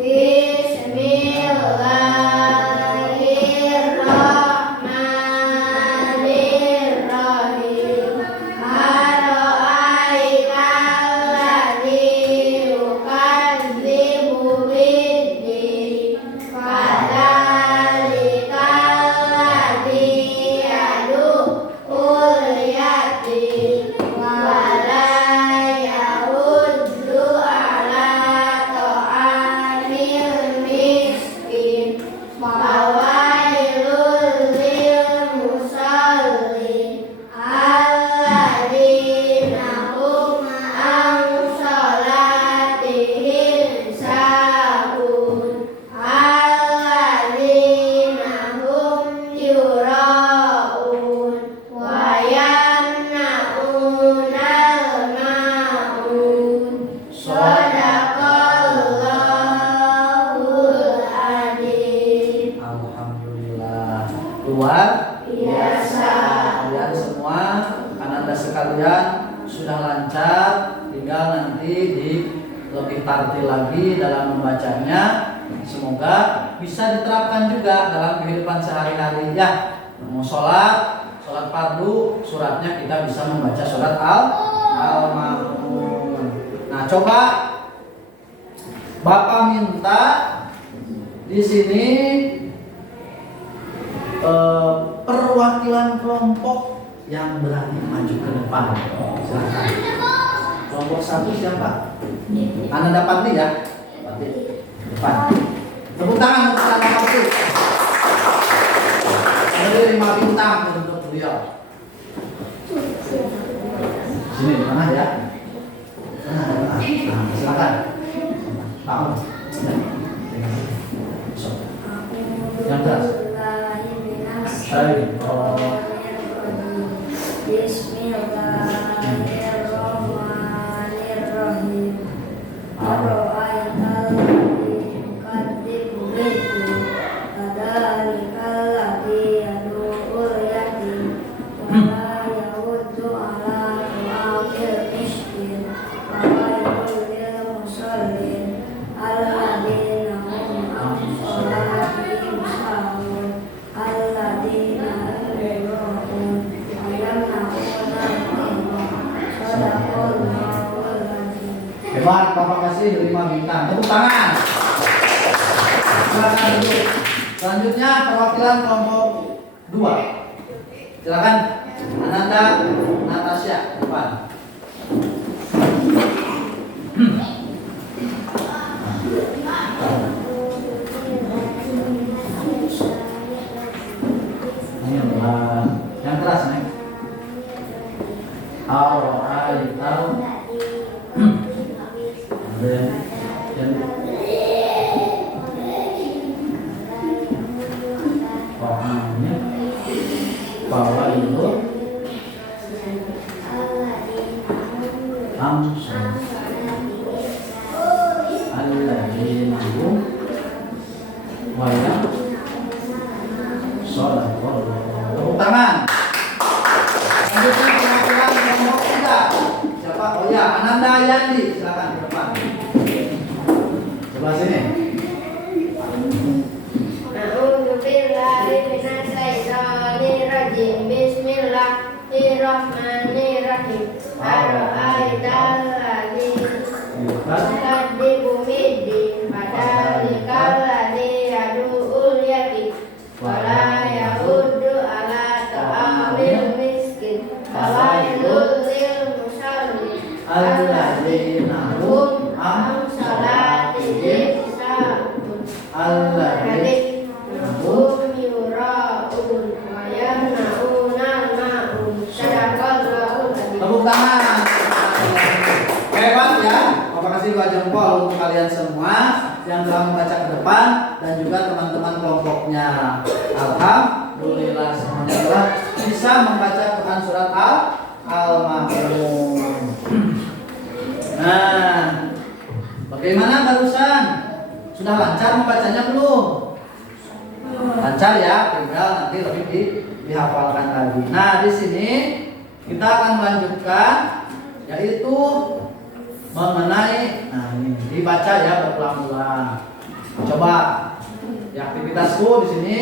Bismillahirrahmanirrahim. Aro'aital ladzi yukadzibu biddin. Fadzalikal ladzi yad'ul yatim. Wala yahuddu ala ta'amil miskin. Fawailul lil musallin. Alladzina hum an sholatihim sahun. Alladzina hum yura'un wa yamna'unal ma'un. Shadaqallahul adzim. Alhamdulillah. Luar Biasa. kalian semua, Ananda sekalian sudah lancar, tinggal nanti lebih tartil lagi dalam membacanya. Semoga bisa diterapkan juga dalam kehidupan sehari-hari ya. Mau sholat fardu, suratnya kita bisa membaca surat Al-Ma'un. Nah, coba Bapak minta di sini perwakilan kelompok yang berani maju ke depan. Silakan. Kelompok 1 siapa? Anda dapat nih ya. Berarti depan. Tepuk tangan untuk Anda Pak. Ada 5 bintang untuk beliau. Sini di mana ya? Nah, silakan. Tahu. Yang jelas. Bismillahirrahmanirrahim. Ara'aital ladzi yukadzibu biddin fadzalikal ladzi yad'ul yatim wa la yahuddu 'ala ta'amil miskin wa wailul lil musallin alladzina hum 'an shalatihim sahun alladzina hum yura'un wa yamna'una al-ma'ruf. Shadaqallahul adzim. Hebat, Bapak kasih 5 bintang. Tepuk tangan. Silakan duduk. Selanjutnya perwakilan kelompok 2. Silakan Ananda, Natasha, depan. Yang keras nih. Al-Aital. Dan pahamnya bahwa itu amsa alladzina hum wa ya shadaqallah. Tepuk tangan. Selanjutnya perwakilan kelompok 3. Siapa? Oh ya, Ananda Yandi, silakan ke depan. Sebelah sini. A'udzubillahi minasyaitonir rajim. Bismillahirrahmanirrahim. Ara'aital ladzi yukadzibu biddin fadzalikal ladzi yad'ul yatim wa la yahuddu 'ala ta'amil miskin wa wailul lil musallin alladzina hum 'an shalatihim sahun alladzina hum yura'un wa yamna'una al-ma'ruf. Shadaqallahul adzim. Tepuk tangan. Hebat ya. Bapak kasih 2 jempol untuk kalian semua yang telah membaca ke depan dan juga teman-teman kelompoknya. Alhamdulillah semuanya bisa membaca Quran surat Al-Ma'un. Nah, bagaimana barusan? Sudah lancar membacanya belum? Lancar ya, tinggal nanti lebih dihafalkan lagi. Nah, di sini kita akan melanjutkan yaitu mengenai, nah ini dibaca ya berulang-ulang. Coba di aktivitasku di sini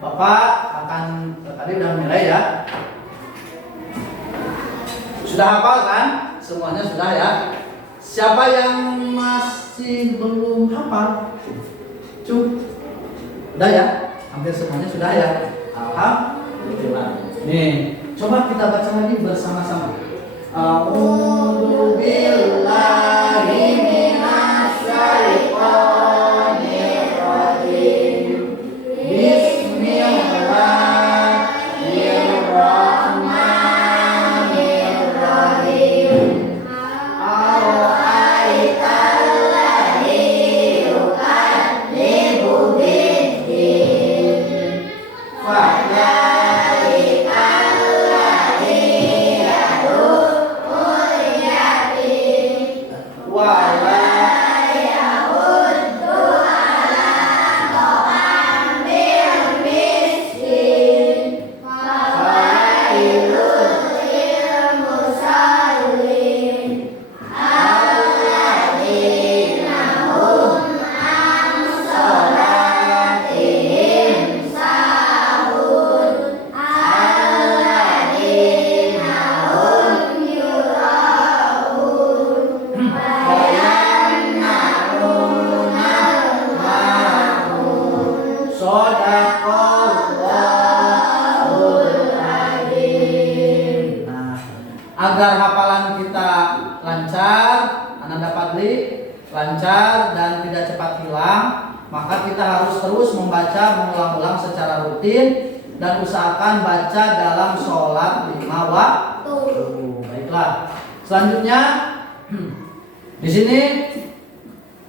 Bapak akan tadi udah menilai ya. Sudah hafal kan? Semuanya sudah ya. Siapa yang masih belum hafal? Udah ya? Hampir semuanya sudah ya. Alhamdulillah. Nih, coba kita baca lagi bersama-sama. A'udzu billahi minasyaitonir rajim. Bismillahirrahmanirrahim. Ara'aital ladzi yukadzibu biddin fadzalikal ladzi yad'ul yatim wa la yahuddu 'ala ta'amil miskin fawailul lil musallin alladzina hum 'an shalatihim sahun alladzina hum yura'un wa yamna'una al-ma'ruf. Shadaqallahul adzim. Nah, agar hafalan kita lancar, Ananda Fadli lancar dan tidak cepat hilang, maka kita harus terus membaca mengulang-ulang secara rutin dan usahakan baca dalam sholat 5 waktu. Baiklah. Selanjutnya di sini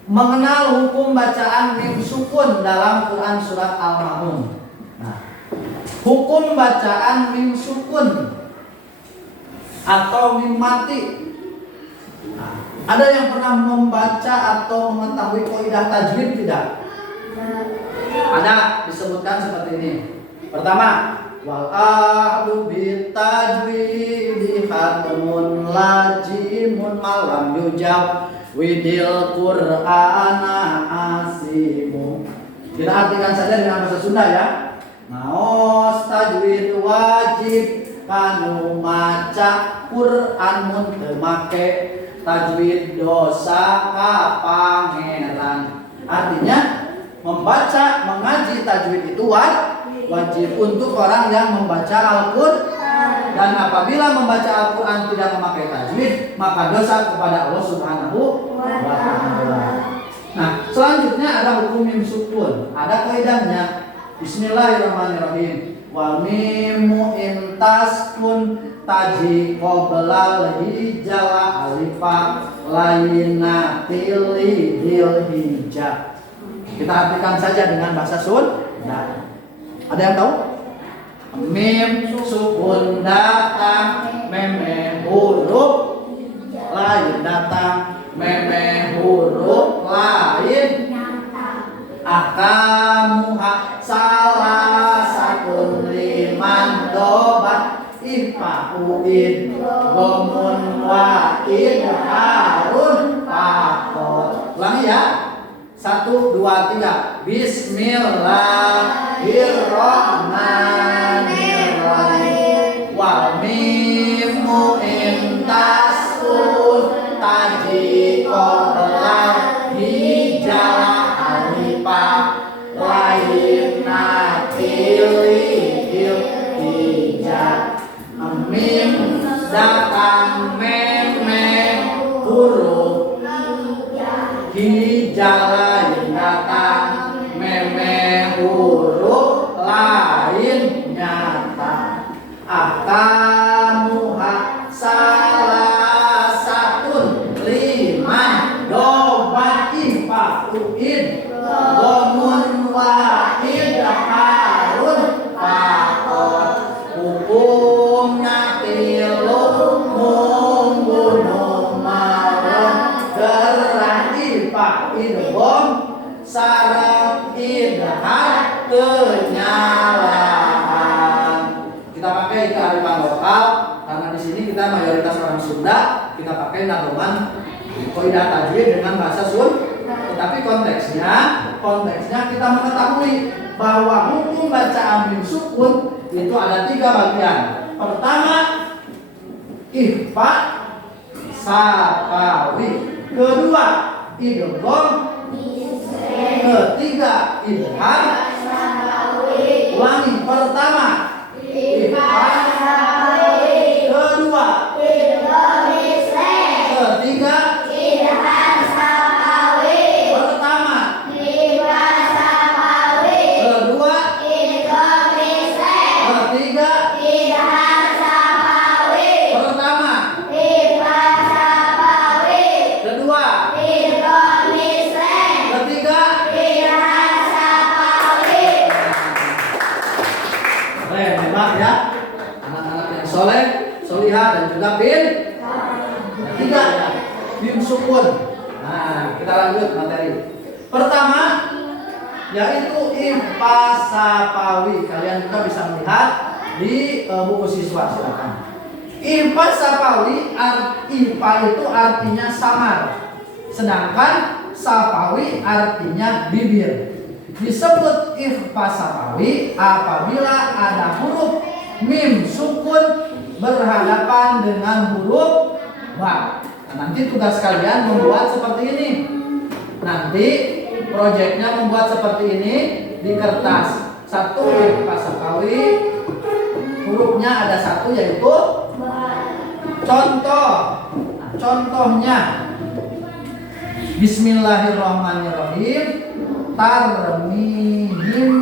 mengenal hukum bacaan mim sukun dalam Quran surat Al-Ma'un. Nah, Hukum bacaan mim sukun atau mim mati. Nah, ada yang pernah membaca atau mengetahui kaidah tajwid tidak? Ada, disebutkan seperti ini. Pertama, wal a'lu bit tajwidi khatmun lajimun malam yujab widil qur'ana asimu. Kita artikan saja dengan bahasa Sunda ya. Ngaos tajwid wajib kanu maca Quran mun teu make tajwid dosa ka pangeran. Artinya membaca, mengaji tajwid itu wajib untuk orang yang membaca Al-Qur'an. Dan apabila membaca Al-Qur'an tidak memakai tajwid, maka dosa kepada Allah Subhanahu wa taala. Nah, selanjutnya ada hukum mim sukun. Ada kaidahnya. Bismillahirrahmanirrahim. Wa mimu intaskun taji qoblal hijala alifa laina tilidil hijab. Kita artikan saja dengan bahasa Sunda. Ada yang tahu? Mim sukun datang, meme huruf lain datang, meme huruf lain. Akamuha salah satu liman dobat ifa'uin gomun wa'id harun pakot. Ulangi ya. 1, 2, 3. Bismillahirrahmanirrahim. Wa mimu intaskun taji qoblal hijala alifa lain natilihil hijab. Mim datang meme huruf hijala yang datang meme huruf lain nyata. Akamuha salah satun liman dobat ifa'uin gomun wa'id harun pakot. Hukumnya tilu membunuh maron gerah ifa'in gom sarap idhar kenyalahan. Kita pakai kearifan lokal karena di sini kita mayoritas orang Sunda, kita pakai nadoman kaidah tajwid dengan bahasa Sunda. Tetapi konteksnya kita mengetahui bahwa hukum bacaan mim sukun itu ada 3 bagian. Pertama, ikhfa safawi. Kedua, idgham. Ketiga, idhar. Ulangi. Pertama, ikhfa. Kedua, ketiga, pertama, kedua, ketiga, pertama, kedua, ketiga. Keren, hebat ya. Anak-anak yang soleh, solihah dan juga bin. Ketiga, mim sukun. Nah, kita lanjut materi. Pertama, yaitu ikhfa safawi. Kalian juga bisa melihat di buku siswa, silakan. Ikhfa safawi, ikhfa itu artinya samar. Sedangkan safawi artinya bibir. Disebut ikhfa safawi apabila ada huruf mim sukun berhadapan dengan huruf ba. Nah, nanti tugas kalian membuat seperti ini. Nanti proyeknya membuat seperti ini di kertas. 1 ikhfa safawi, hurufnya ada 1 yaitu contoh. Nah, contohnya Bismillahirrahmanirrahim. Tarmihim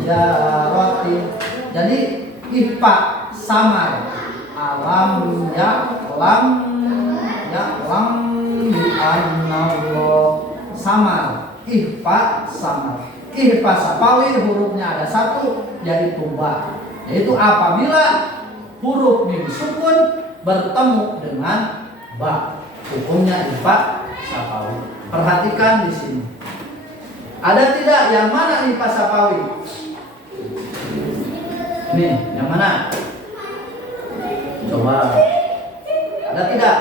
bijaratin. Jadi ikhfa samar. Alam yaklam bi anallah samar. ihfa samad. Ihfa sapawi hurufnya ada satu, yaitu ba. Yaitu apabila huruf mim sukun bertemu dengan ba, hukumnya ihfa sapawi. Perhatikan di sini. Ada tidak yang mana ihfa sapawi? Nih, yang mana? Coba. Ada tidak?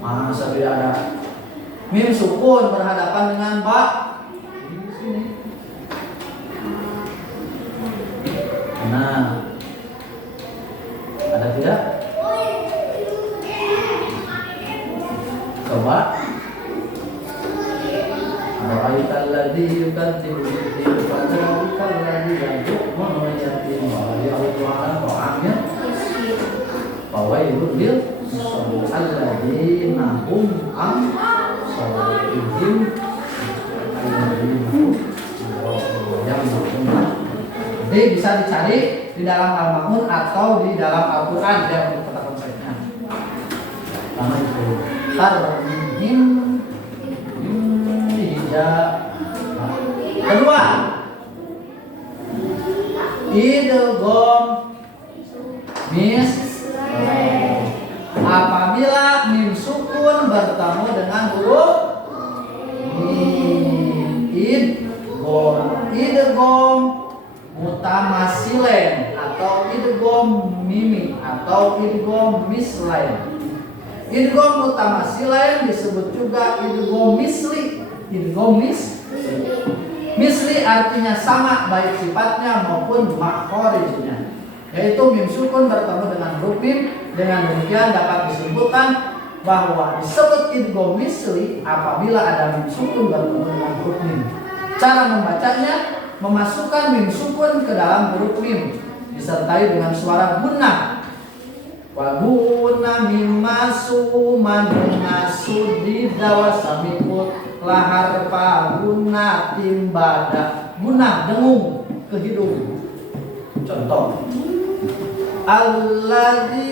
Masa tidak ada? Mim sukun berhadapan dengan ba. Di sini. Nah, ada tidak? Coba. Ara'aital ladzi yukadzibu bid-din fadzalikal ladzi yad'u al-yatim wa ya'uddu 'ala ta'amil fawailul lil musallin alladzina hum an salatihim Jadi bisa dicari di dalam Al-Ma'un atau di dalam Al-Quran ya untuk kata konsepnya. Karena itu tarmihim kedua, idgham apabila mim sukun bertemu dengan huruf mim. Idgham mutamasilen atau idgham mimi atau idgham mislain. Idgham mutamasilen disebut juga idgham misli. Idgham misli artinya sama baik sifatnya maupun makhorijnya, yaitu mim sukun bertemu dengan huruf mim. Dengan demikian dapat disebutkan bahwa disebut idgham misli apabila ada mim sukun bertemu dengan huruf mim. Cara membacanya, memasukkan mim sukun ke dalam huruf mim disertai dengan suara gunnah. Wa gunna mimma suman nasudida wa samikut lahar pa gunna timbada. Gunah dengung ke hidung. Contoh, alladzi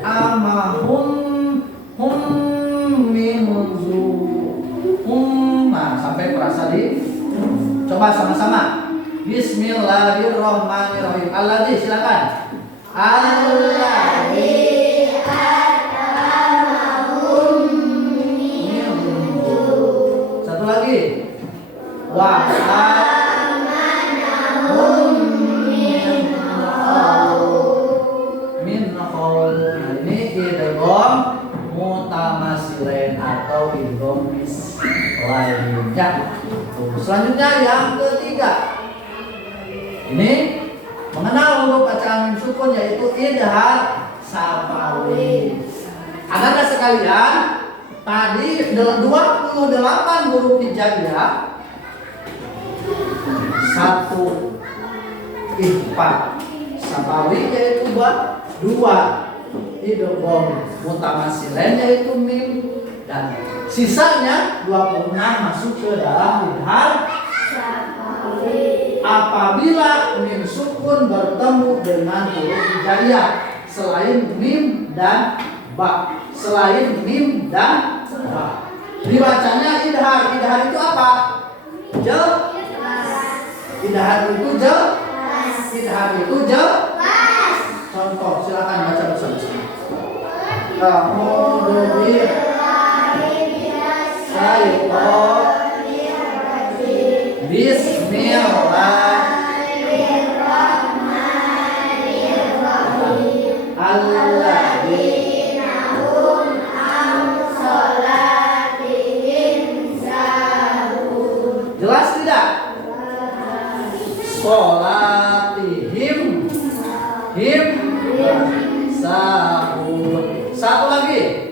amahum hum min Nah, sampai perasa di. Coba sama-sama. Bismillahirrahmanirrahim. Alladzi, silakan. Alladzi atamahum min. Satu lagi. Wa amanahum min qaul. Ini idgham mutamasilain atau idgham lainnya. Selanjutnya yang ketiga. Ini mengenal huruf bacaan mim sukun yaitu idhar sapawi. Ada sekalian, tadi 28 huruf hijaiyah, satu ihfa sapawi yaitu dua idgham mutamasilain yaitu mim, dan sisanya 26 masuk ke dalam idhar apabila mim sukun bertemu dengan huruf hijaiyah selain mim dan ba. Selain mim dan ba. Dibacanya idhar. Idhar itu apa? Idhar itu Idhar itu Contoh, silakan baca bersama-sama. Bismillahirrahmanirrahim. Alladzina hum an sholatihim sahun. Jelas tidak? Sholatihim sahun. Satu lagi.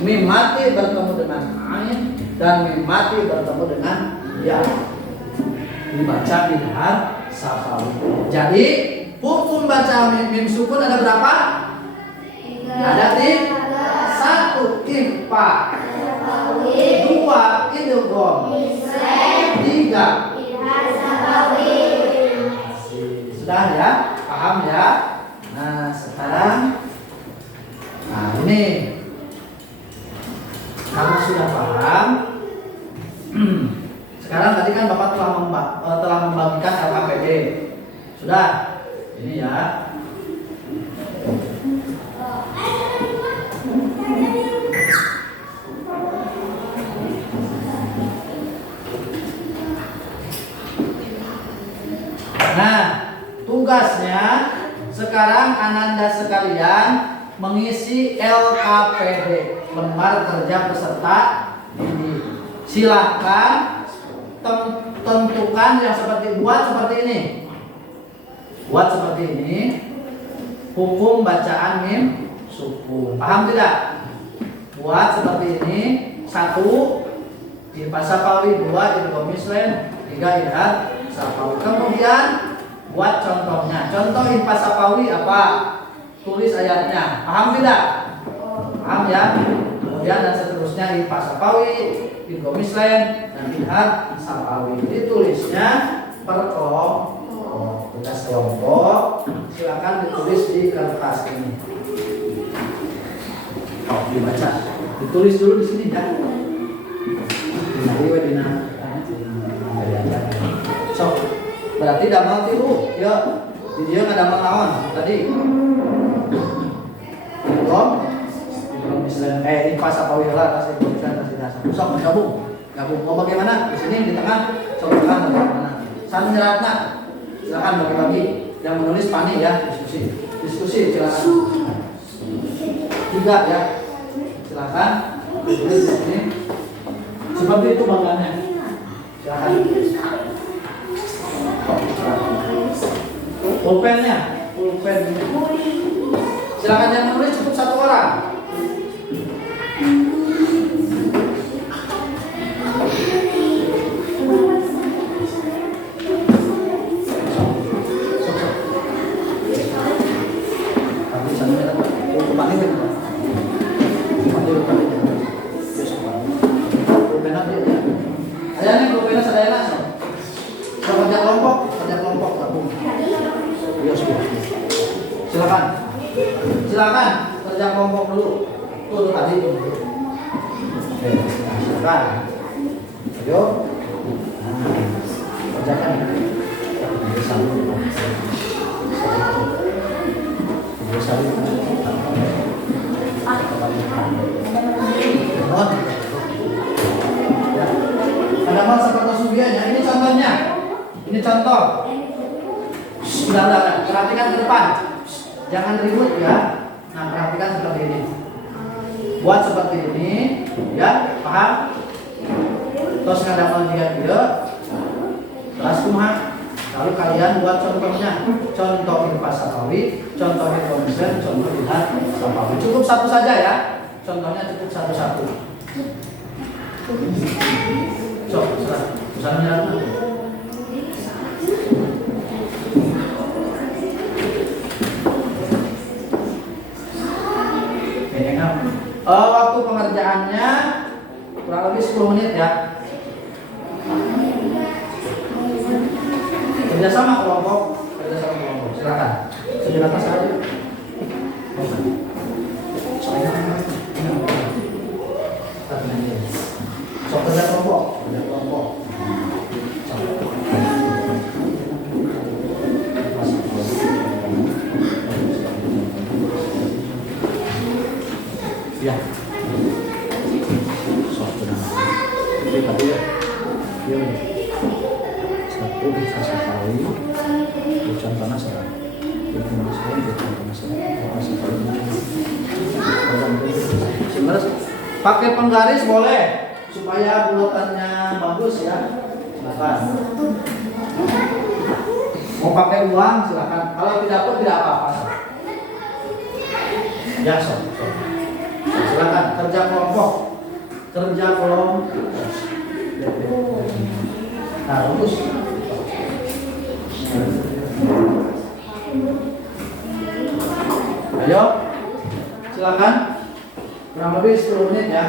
Mim mati bertemu dengan ain dan mim mati bertemu dengan ya. Dibaca idhar sapawi. Jadi hukum baca mim sukun ada berapa? Ada 1 ihfa, 2 idgham, 3 idhar sapawi. Sudah ya? Paham? Paham ya? Nah, sekarang ini karena sudah paham. Sekarang tadi kan Bapak telah membagikan LKPD. Sudah? Ini ya. Nah, tugasnya sekarang Ananda sekalian mengisi LKPD, lembar kerja peserta didik. Silakan tentukan yang buat seperti ini. Buat seperti ini. Hukum bacaan mim suku. Paham tidak? Buat seperti ini. 1 Irfa Sapawi, 2 Idgham Mislen, 3 Idgham Sapawi. Kemudian buat contohnya. Contoh Irfa Sapawi apa? Tulis ayatnya. Paham tidak? Paham ya? Kemudian dan seterusnya Irfa Sapawi, Idgham Mislen, dan Idgham Sapawi. Ditulisnya per kelompok. Tugas kelompok silakan ditulis di kertas ini. Dibaca. Ditulis dulu di sini ya. So, berarti damal tiru. Ya, di dia nggak damal lawan tadi. Belum misalnya Irfa Sapawi lah kasih tulisan kasih dasar. Sok gabung. Mau bagaimana? Di sini di tengah. Sok bagaimana? Saling nyeratna. Silakan bagi-bagi. Yang menulis Pani ya, diskusi silakan. 3 ya. Silakan tulis di sini. Seperti itu bangkanya. Silakan. Pulpennya, pulpen. Silakan yang menulis cukup 1 orang. Silakan kerja kelompok dulu. Tuh tadi. Silakan. Ayo. Kerjakan. Ada masa kata subianya. Ini contohnya. Ini contoh. Sudah. Perhatikan ke depan. Jangan ribut ya. Nah, perhatikan seperti ini. Buat seperti ini, ya, paham? Terus ngadamel dia. Terus kumaha? Lalu kalian buat contohnya. Contoh Irfa Sapawi, contoh Idgham Mislen, contoh Idgham Sapawi. Cukup 1 saja ya. Contohnya cukup 1-1. Sok, misalnya waktu pengerjaannya kurang lebih 10 menit ya. Kerjasama kelompok. Silakan. Sebelah atas aja. So kerja kelompok. Ya. Jadi tadi ya. Satu bisa sekali. Contohnya sekarang. Pakai penggaris boleh supaya bulatannya bagus ya. Silakan. Mau pakai uang silakan. Kalau tidak pun tidak apa-apa. Ya, silakan kerja kelompok. Nah, bagus. Ayo, silakan. Kurang lebih 10 menit ya.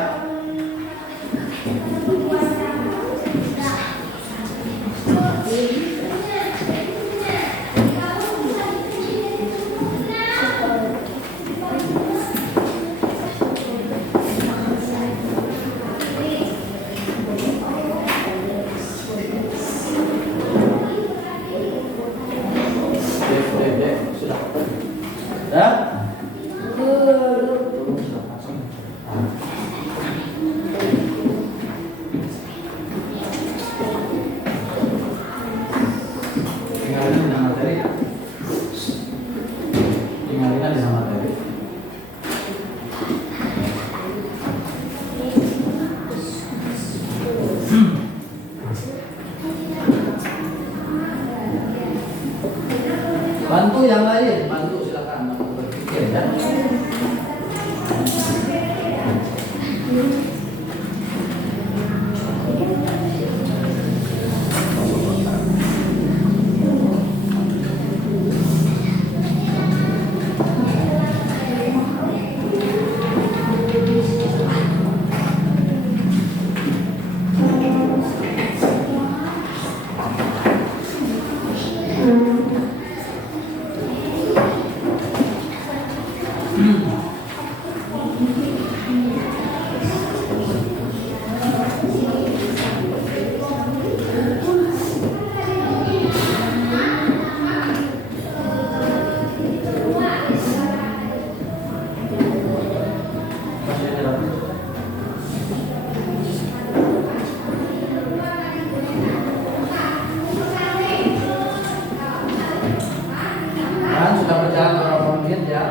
Bantu yang lain, bantu silakan berpikir ya. Kan sudah berjalan berapa menit ya?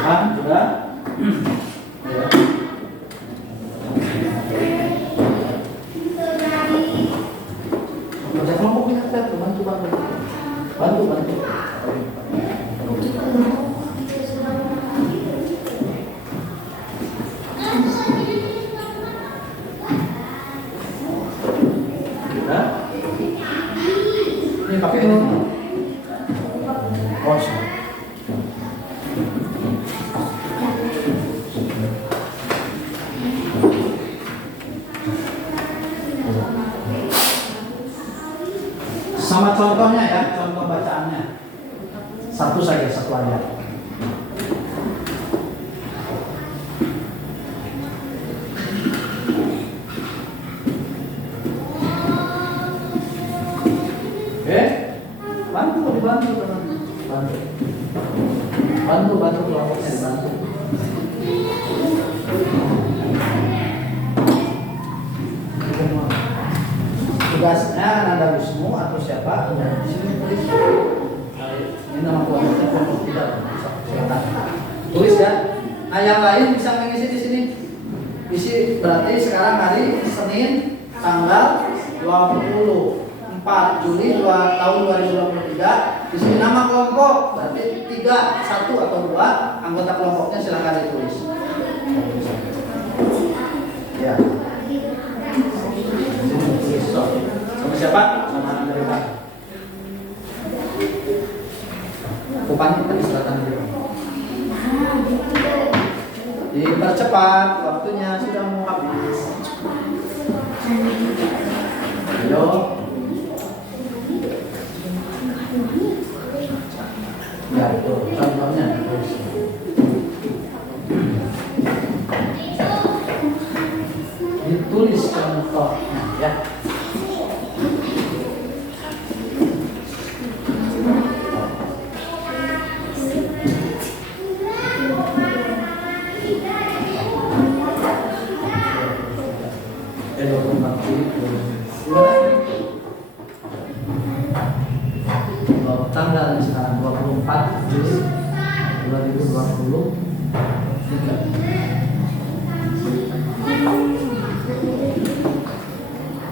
Kan sudah? Ya. Kerja kelompok ini kita bantu. Ya. Ini pakai ini. Oh, sama contohnya ya, contoh bacaannya. Satu saja, satu ayat. Oke? Bantu. Bantu kelompoknya dibantu. Tugasnya Nanda Wisnu atau siapa? Di sini tulis. Ini nama kelompoknya kelompok 3. Silakan. Tulis ya. Nah yang lain bisa mengisi di sini. Isi berarti sekarang hari Senin tanggal 24 Juli tahun 2023. Di sini nama kelompok berarti 3, 1 atau 2 anggota kelompoknya silakan ditulis. Ya. Sama siapa? Sama anak dari Pak. Kupannya kan silakan dulu. Dipercepat, waktunya sudah mau habis. Ayo. Ya itu contohnya. Ditulis contohnya ya. Tanggal sekarang 24 Juli 2023.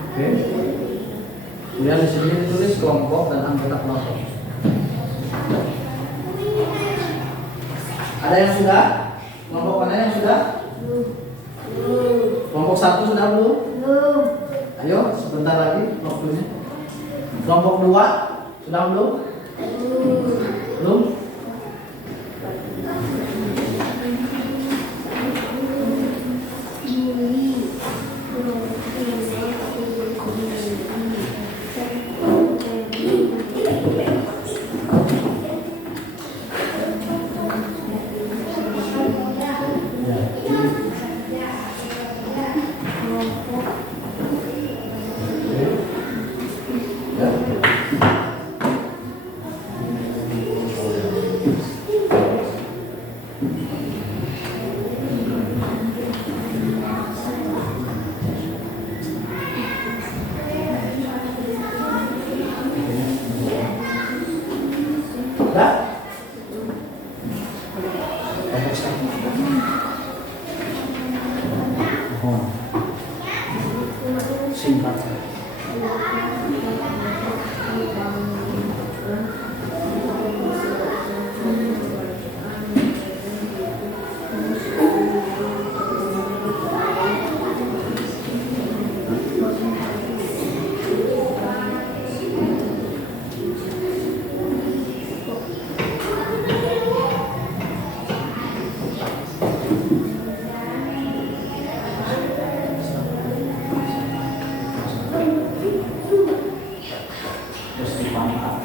Oke. Kemudian di sini ditulis kelompok dan anggota kelompok. Ada yang sudah? Kelompok mana yang sudah? Kelompok 1 sudah belum? Ayo sebentar lagi waktunya. Kelompok 2 sudah belum? Belum? Sudah? Kelompok 1. Oh. Singkat. Terus dipangkat.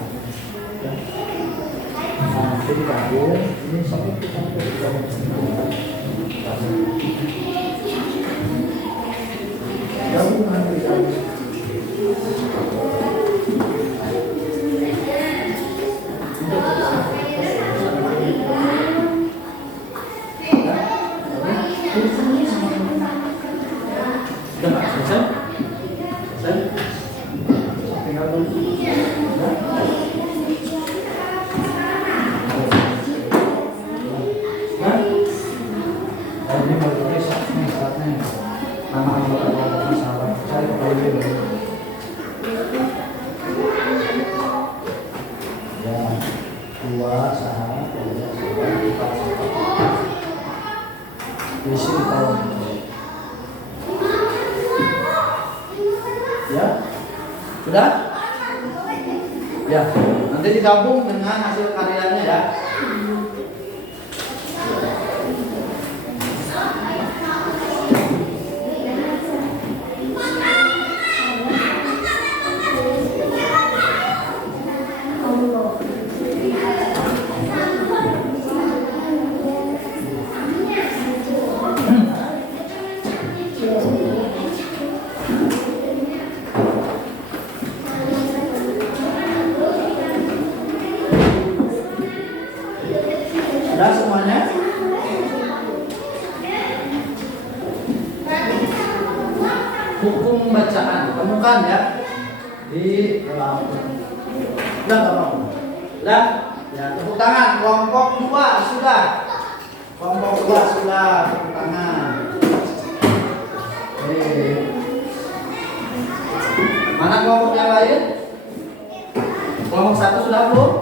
Nanti digabung. Ini sampai kita digabung. Gabung nanti gabung. Sudah nggak selesai? Selesai? Tinggal tunggu. Ini baru riset nih saatnya. Nama anggota kelompok masalah. Cari kembali dulu. Ya, 2 sahabat, 3 sahabat, 4 sahabat. Isi di tahun. Ya, sudah? Ya, nanti digabung dengan hasil karyanya ya. Sudah semuanya? Hukum bacaan temukan ya di dalam. Sudah kamu? Sudah? Ya, tepuk tangan. Kelompok 2 sudah. Kelompok 2 sudah. Tepuk tangan. Oke. Mana kelompok yang lain? Kelompok 1 sudah belum?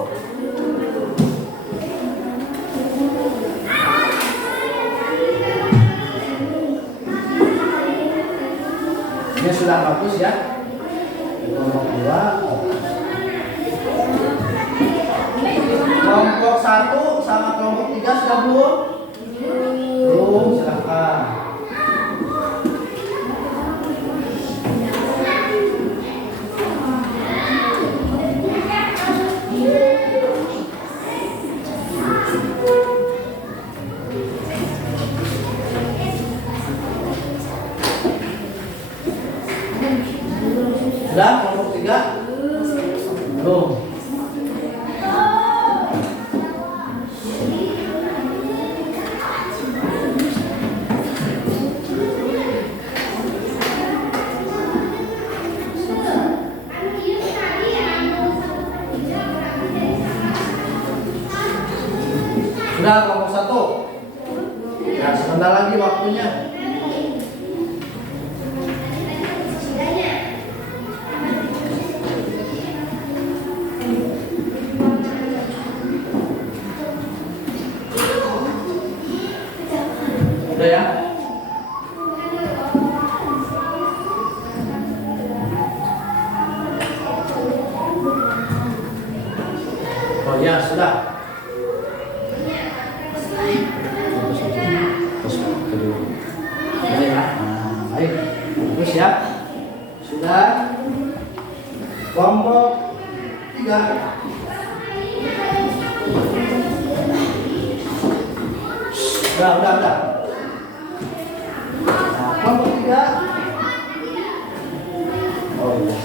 Ini sudah bagus ya. Kelompok 2. Kelompok 1 sama kelompok 3 sudah belum? Belum, silakan. Sudah kelompok 3? Belum. Sudah kelompok 1? Ya, sebentar lagi waktunya. Udah ya? Oh ya, sudah. Baik ya. Baik. Terus ya. Sudah. Kelompok 3. Udah. Nah, kelompok 3. Oh iya.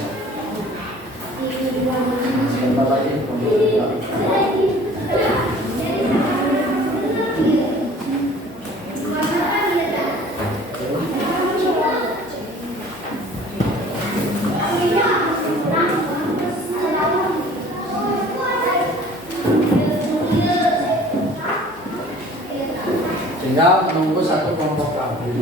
Sebentar lagi kelompok 3. Tinggal menunggu satu kelompok lagi.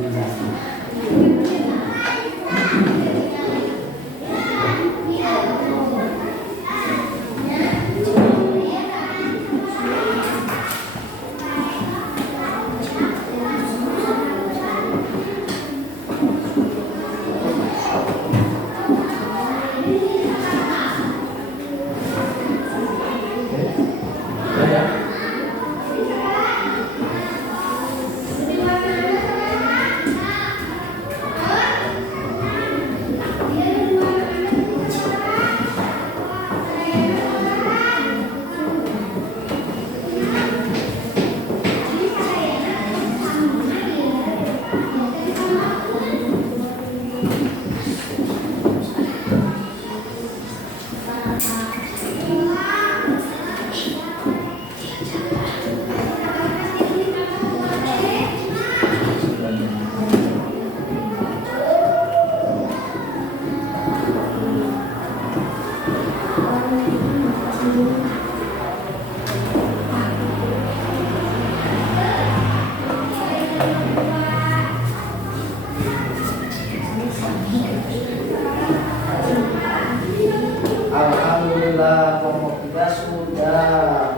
Alhamdulillah kelompok 3 sudah.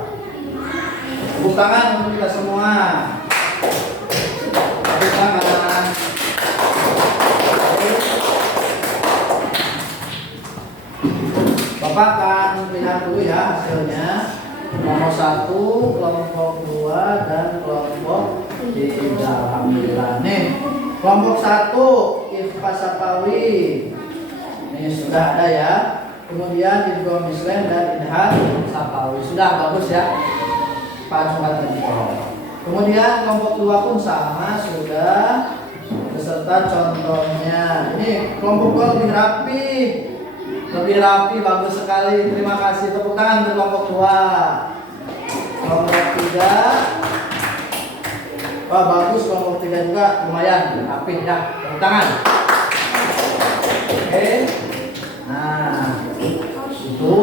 Tepuk tangan untuk kita semua. Tepuk tangan. Bapak akan lihat dulu ya hasilnya. Nomor 1, kelompok 2 dan kelompok 3. Alhamdulillah. Nih, kelompok 1 Ifka Sapawi. Ini sudah ada ya. Kemudian Ibnu Muslim dan Idham Sapawi. Sudah bagus ya. Pak Jumat Jempol. Kemudian kelompok 2 pun sama sudah beserta contohnya. Ini kelompok 2 lebih rapi. Lebih rapi, bagus sekali. Terima kasih. Tepuk tangan untuk kelompok 2. Kelompok 3. Wah, bagus kelompok 3 juga lumayan rapi ya. Tepuk tangan. Oke. Nah, itu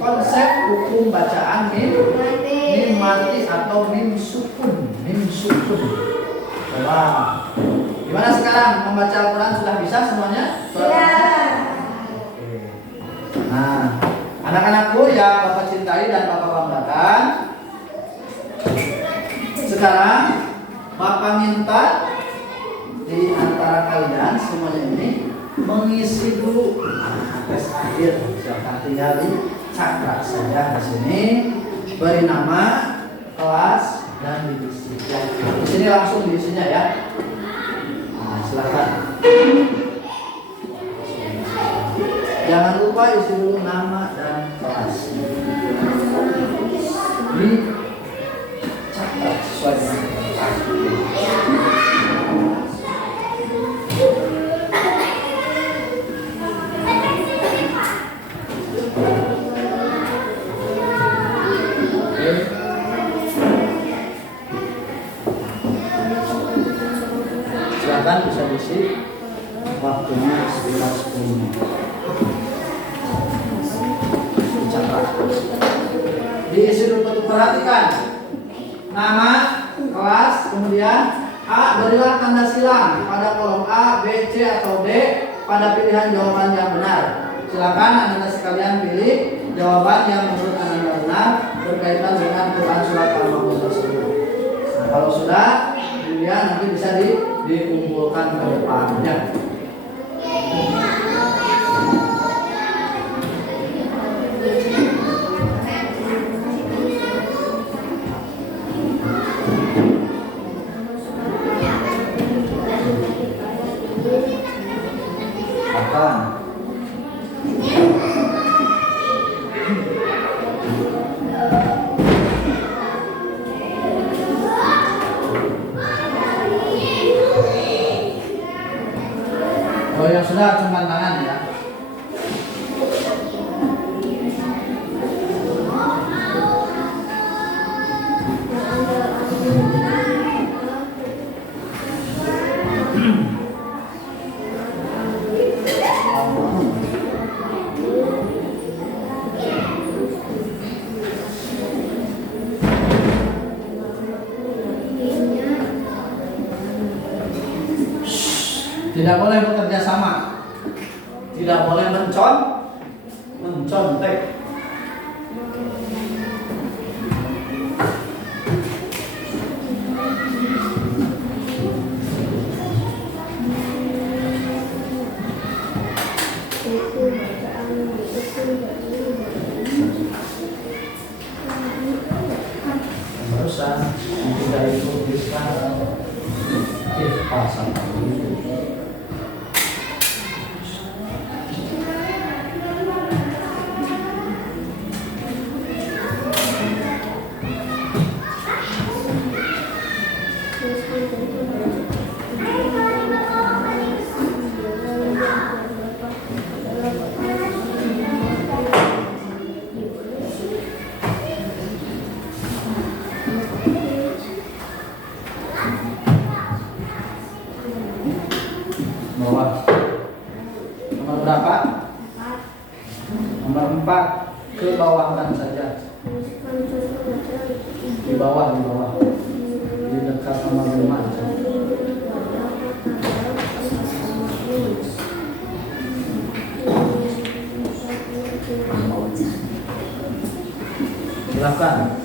konsep hukum bacaan mim mati atau mim sukun. Coba, gimana sekarang membaca Al-Quran sudah bisa semuanya? Iya. Nah, anak-anakku yang Bapak cintai dan Bapak banggakan, sekarang Bapak minta di antara kalian semuanya ini mengisi dulu tes akhir. Silakan tinggal dicakrak saja di sini, beri nama, kelas dan divisi. Ya, di sini langsung diisinya ya. Nah, silakan. Jangan lupa isi dulu nama dan kelas. Dicakrak sesuai dengan silakan bisa diisi waktunya sekitar 10 menit. Dicatat. Diisi dulu, perhatikan nama, kelas, kemudian A, berilah tanda silang pada kolom A, B, C atau D pada pilihan jawaban yang benar. Silakan Anda sekalian pilih jawaban yang menurut Anda benar berkaitan dengan Quran surat Al-Ma'un tersebut. Nah, kalau sudah, kemudian nanti bisa dikumpulkan ke depannya. Oh, yang sudah cuma tangan ya. Tidak boleh bekerja sama. Tidak boleh mencontek. Barusan tidak dituliskan pasal itu. Bawah. Nomor berapa? Nomor 4. Ke bawahkan saja. Di bawah. Di dekat nomor 5. Silakan.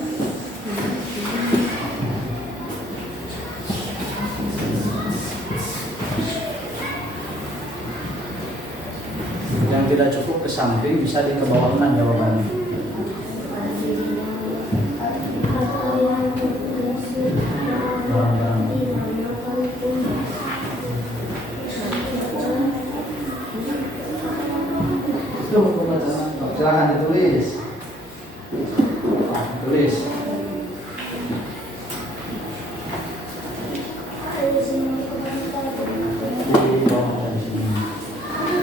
Yang tidak cukup ke samping bisa dikebawahkan jawabannya. Silakan ditulis. Tulis.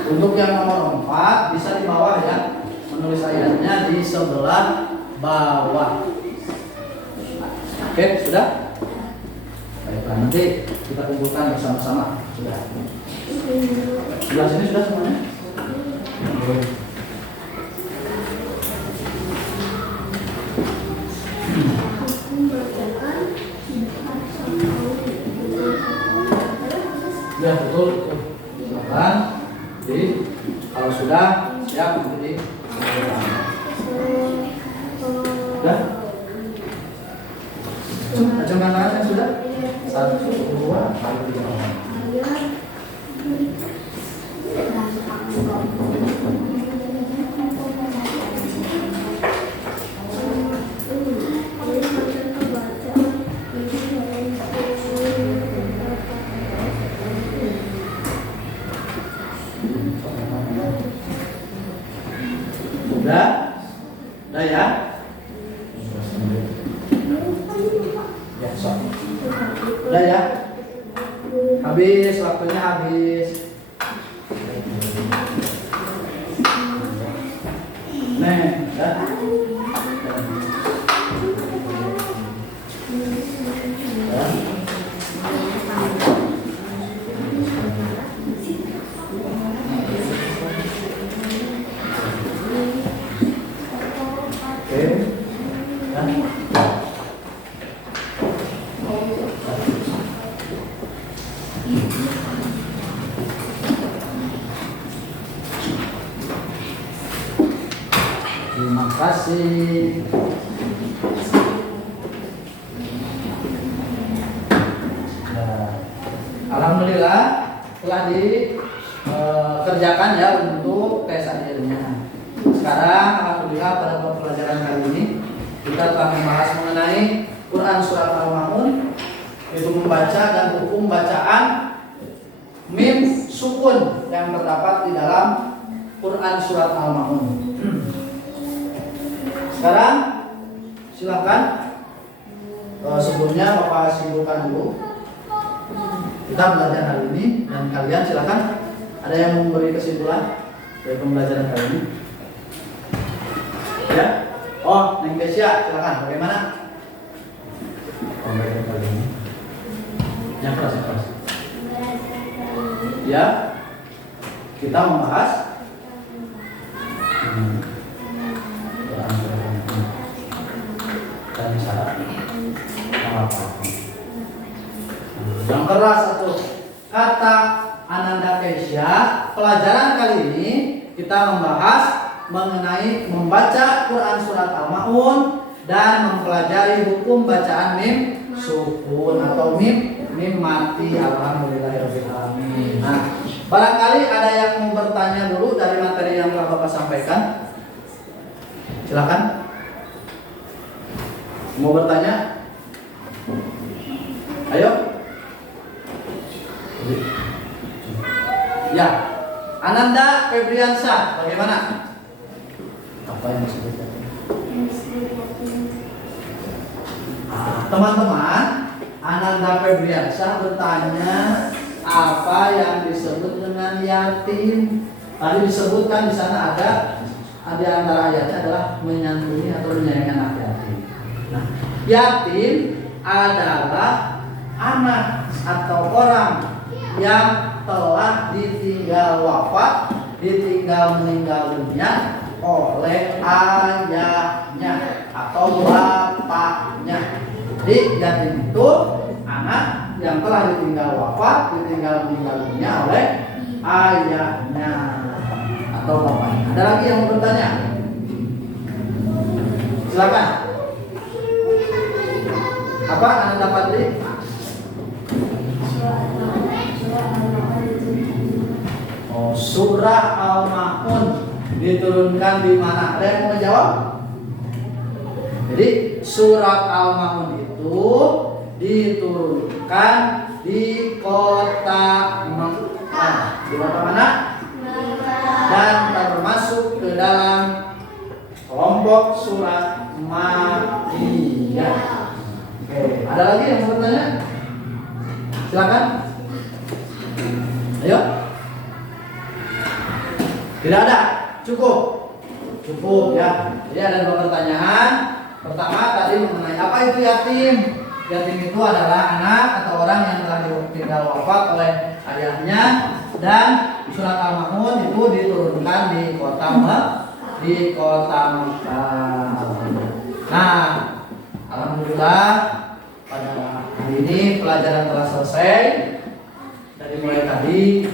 Untuk yang nomor 4 bisa di bawah ya. Menulis ayatnya di sebelah bawah. Oke, sudah? Baiklah, nanti kita kumpulkan bersama-sama. Sudah. Sebelah sini sudah semuanya? Ya, betul. Silakan. Jadi kalau sudah siap nanti sudah. Acungkan tangan sudah. 1, 2, 3. Udah ya? Ya, so. Udah ya? Habis, waktunya habis. Nih, udah. Terima kasih. Nah, alhamdulillah telah dikerjakan ya untuk tes akhirnya. Sekarang alhamdulillah pada pembelajaran kali ini kita telah membahas mengenai Quran surat Al-Ma'un, yaitu membaca dan hukum bacaan mim sukun yang terdapat di dalam Quran surat Al-Ma'un. Sekarang silakan, sebelumnya Bapak simpulkan dulu kita belajar hari ini, dan kalian silakan ada yang memberi kesimpulan dari pembelajaran kali ini. Ya, oh Neng Kesia silakan, bagaimana pembelajaran kali ini? Yang keras. Ya, kita membahas dan syarat apa? Yang keras satu kata Ananda pelajaran kali ini kita membahas mengenai membaca Quran surat Al-Maun dan mempelajari hukum bacaan mim sukun atau mim mati. Alhamdulillahirabbil alamin. Nah, barangkali ada yang mau bertanya dulu dari materi yang telah Bapak sampaikan. Silakan. Mau bertanya? Ayo. Ya. Ananda Febriansyah, bagaimana? Apa yang disebutkan? Teman-teman, Ananda Febriansyah bertanya apa yang disebut dengan yatim. Tadi disebutkan di sana ada di antara ayatnya adalah menyantuni atau menyayangi anak yatim. Nah, yatim adalah anak atau orang yang telah ditinggal wafat, ditinggal meninggal dunia oleh ayahnya atau bapaknya. Jadi yatim itu anak yang telah ditinggal wafat, ditinggal meninggal dunia oleh ayahnya atau bapaknya. Ada lagi yang mau bertanya? Silakan. Apa Anda dapat di? Oh, surah Al-Maun diturunkan di mana? Ada yang mau menjawab? Jadi surat Al-Maun itu diturunkan di kota Mekah. Di kota mana? Dan termasuk ke dalam kelompok surat Makkiyah. Oke, ada lagi yang mau bertanya? Silakan. Ayo. Tidak ada. Cukup. Cukup ya. Jadi ada dua pertanyaan. Pertama tadi mengenai apa itu yatim. Yatim itu adalah anak atau orang yang telah ditinggal wafat oleh ayahnya, dan surat Al-Maun itu diturunkan di kota Mekah. Nah, alhamdulillah pada hari ini pelajaran telah selesai. Dari mulai tadi,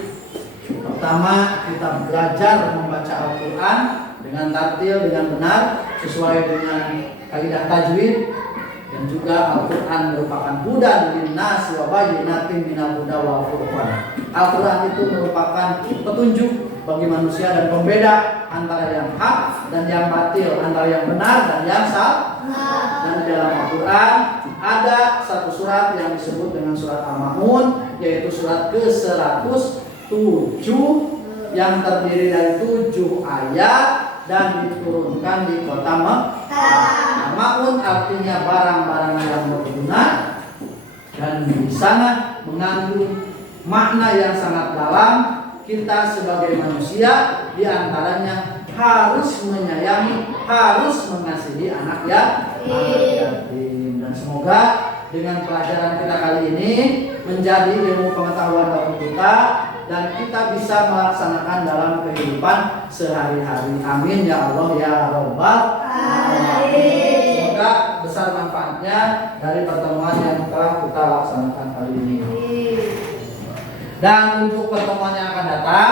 pertama kita belajar membaca Al-Quran dengan tartil, dengan benar, sesuai dengan kaidah tajwid. Dan juga Al-Quran merupakan hudan linnasi wa bayyinatin minal huda wal furqan. Al-Quran itu merupakan petunjuk bagi manusia dan pembeda antara yang hak dan yang batil, antara yang benar dan yang salah. Dan di dalam Al-Quran ada satu surat yang disebut dengan surat Al-Maun, yaitu surat ke-107 yang terdiri dari 7 ayat dan diturunkan di kota Mekah. Maun artinya barang-barang yang berguna, dan di sana mengandung makna yang sangat dalam. Kita sebagai manusia diantaranya harus menyayangi, harus mengasihi anak yatim. Dan semoga dengan pelajaran kita kali ini menjadi ilmu pengetahuan bagi kita, dan kita bisa melaksanakan dalam kehidupan sehari-hari. Amin ya Allah ya Rabbal alamin. Semoga besar manfaatnya dari pertemuan yang telah kita laksanakan kali ini. Dan untuk pertemuan yang akan datang,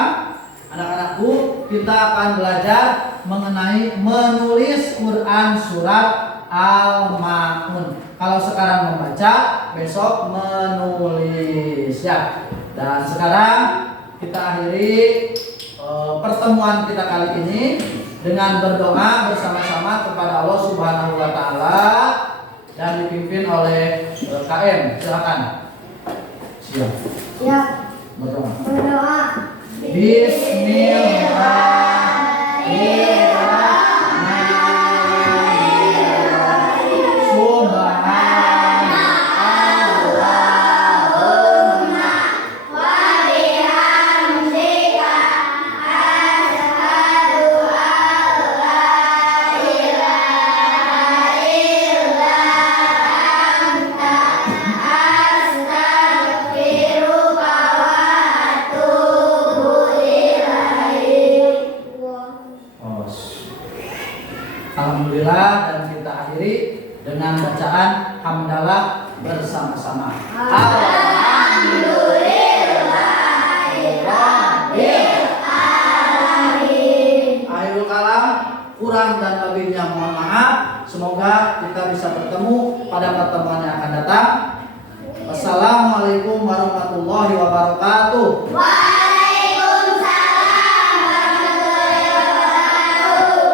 anak-anakku, kita akan belajar mengenai menulis Quran surat Al-Maun. Kalau sekarang membaca, besok menulis ya. Dan sekarang kita akhiri pertemuan kita kali ini dengan berdoa bersama-sama kepada Allah Subhanahu wa taala dan dipimpin oleh KM. Silakan. Siap. Siap. Berdoa. Berdoa. Bismillahirrahmanirrahim. Subhanallahumma wa bihamdika asyhadu an la ilaha illa anta astaghfiruka wa atubu ilaik. Alhamdulillah, dan kita akhiri dengan bacaan hamdalah bersama-sama. Alhamdulillahirabbil alamin. kurang dan lebihnya mohon maaf. Semoga kita bisa bertemu pada pertemuan yang akan datang. Wassalamualaikum warahmatullahi wabarakatuh. Waalaikumsalam warahmatullahi wabarakatuh.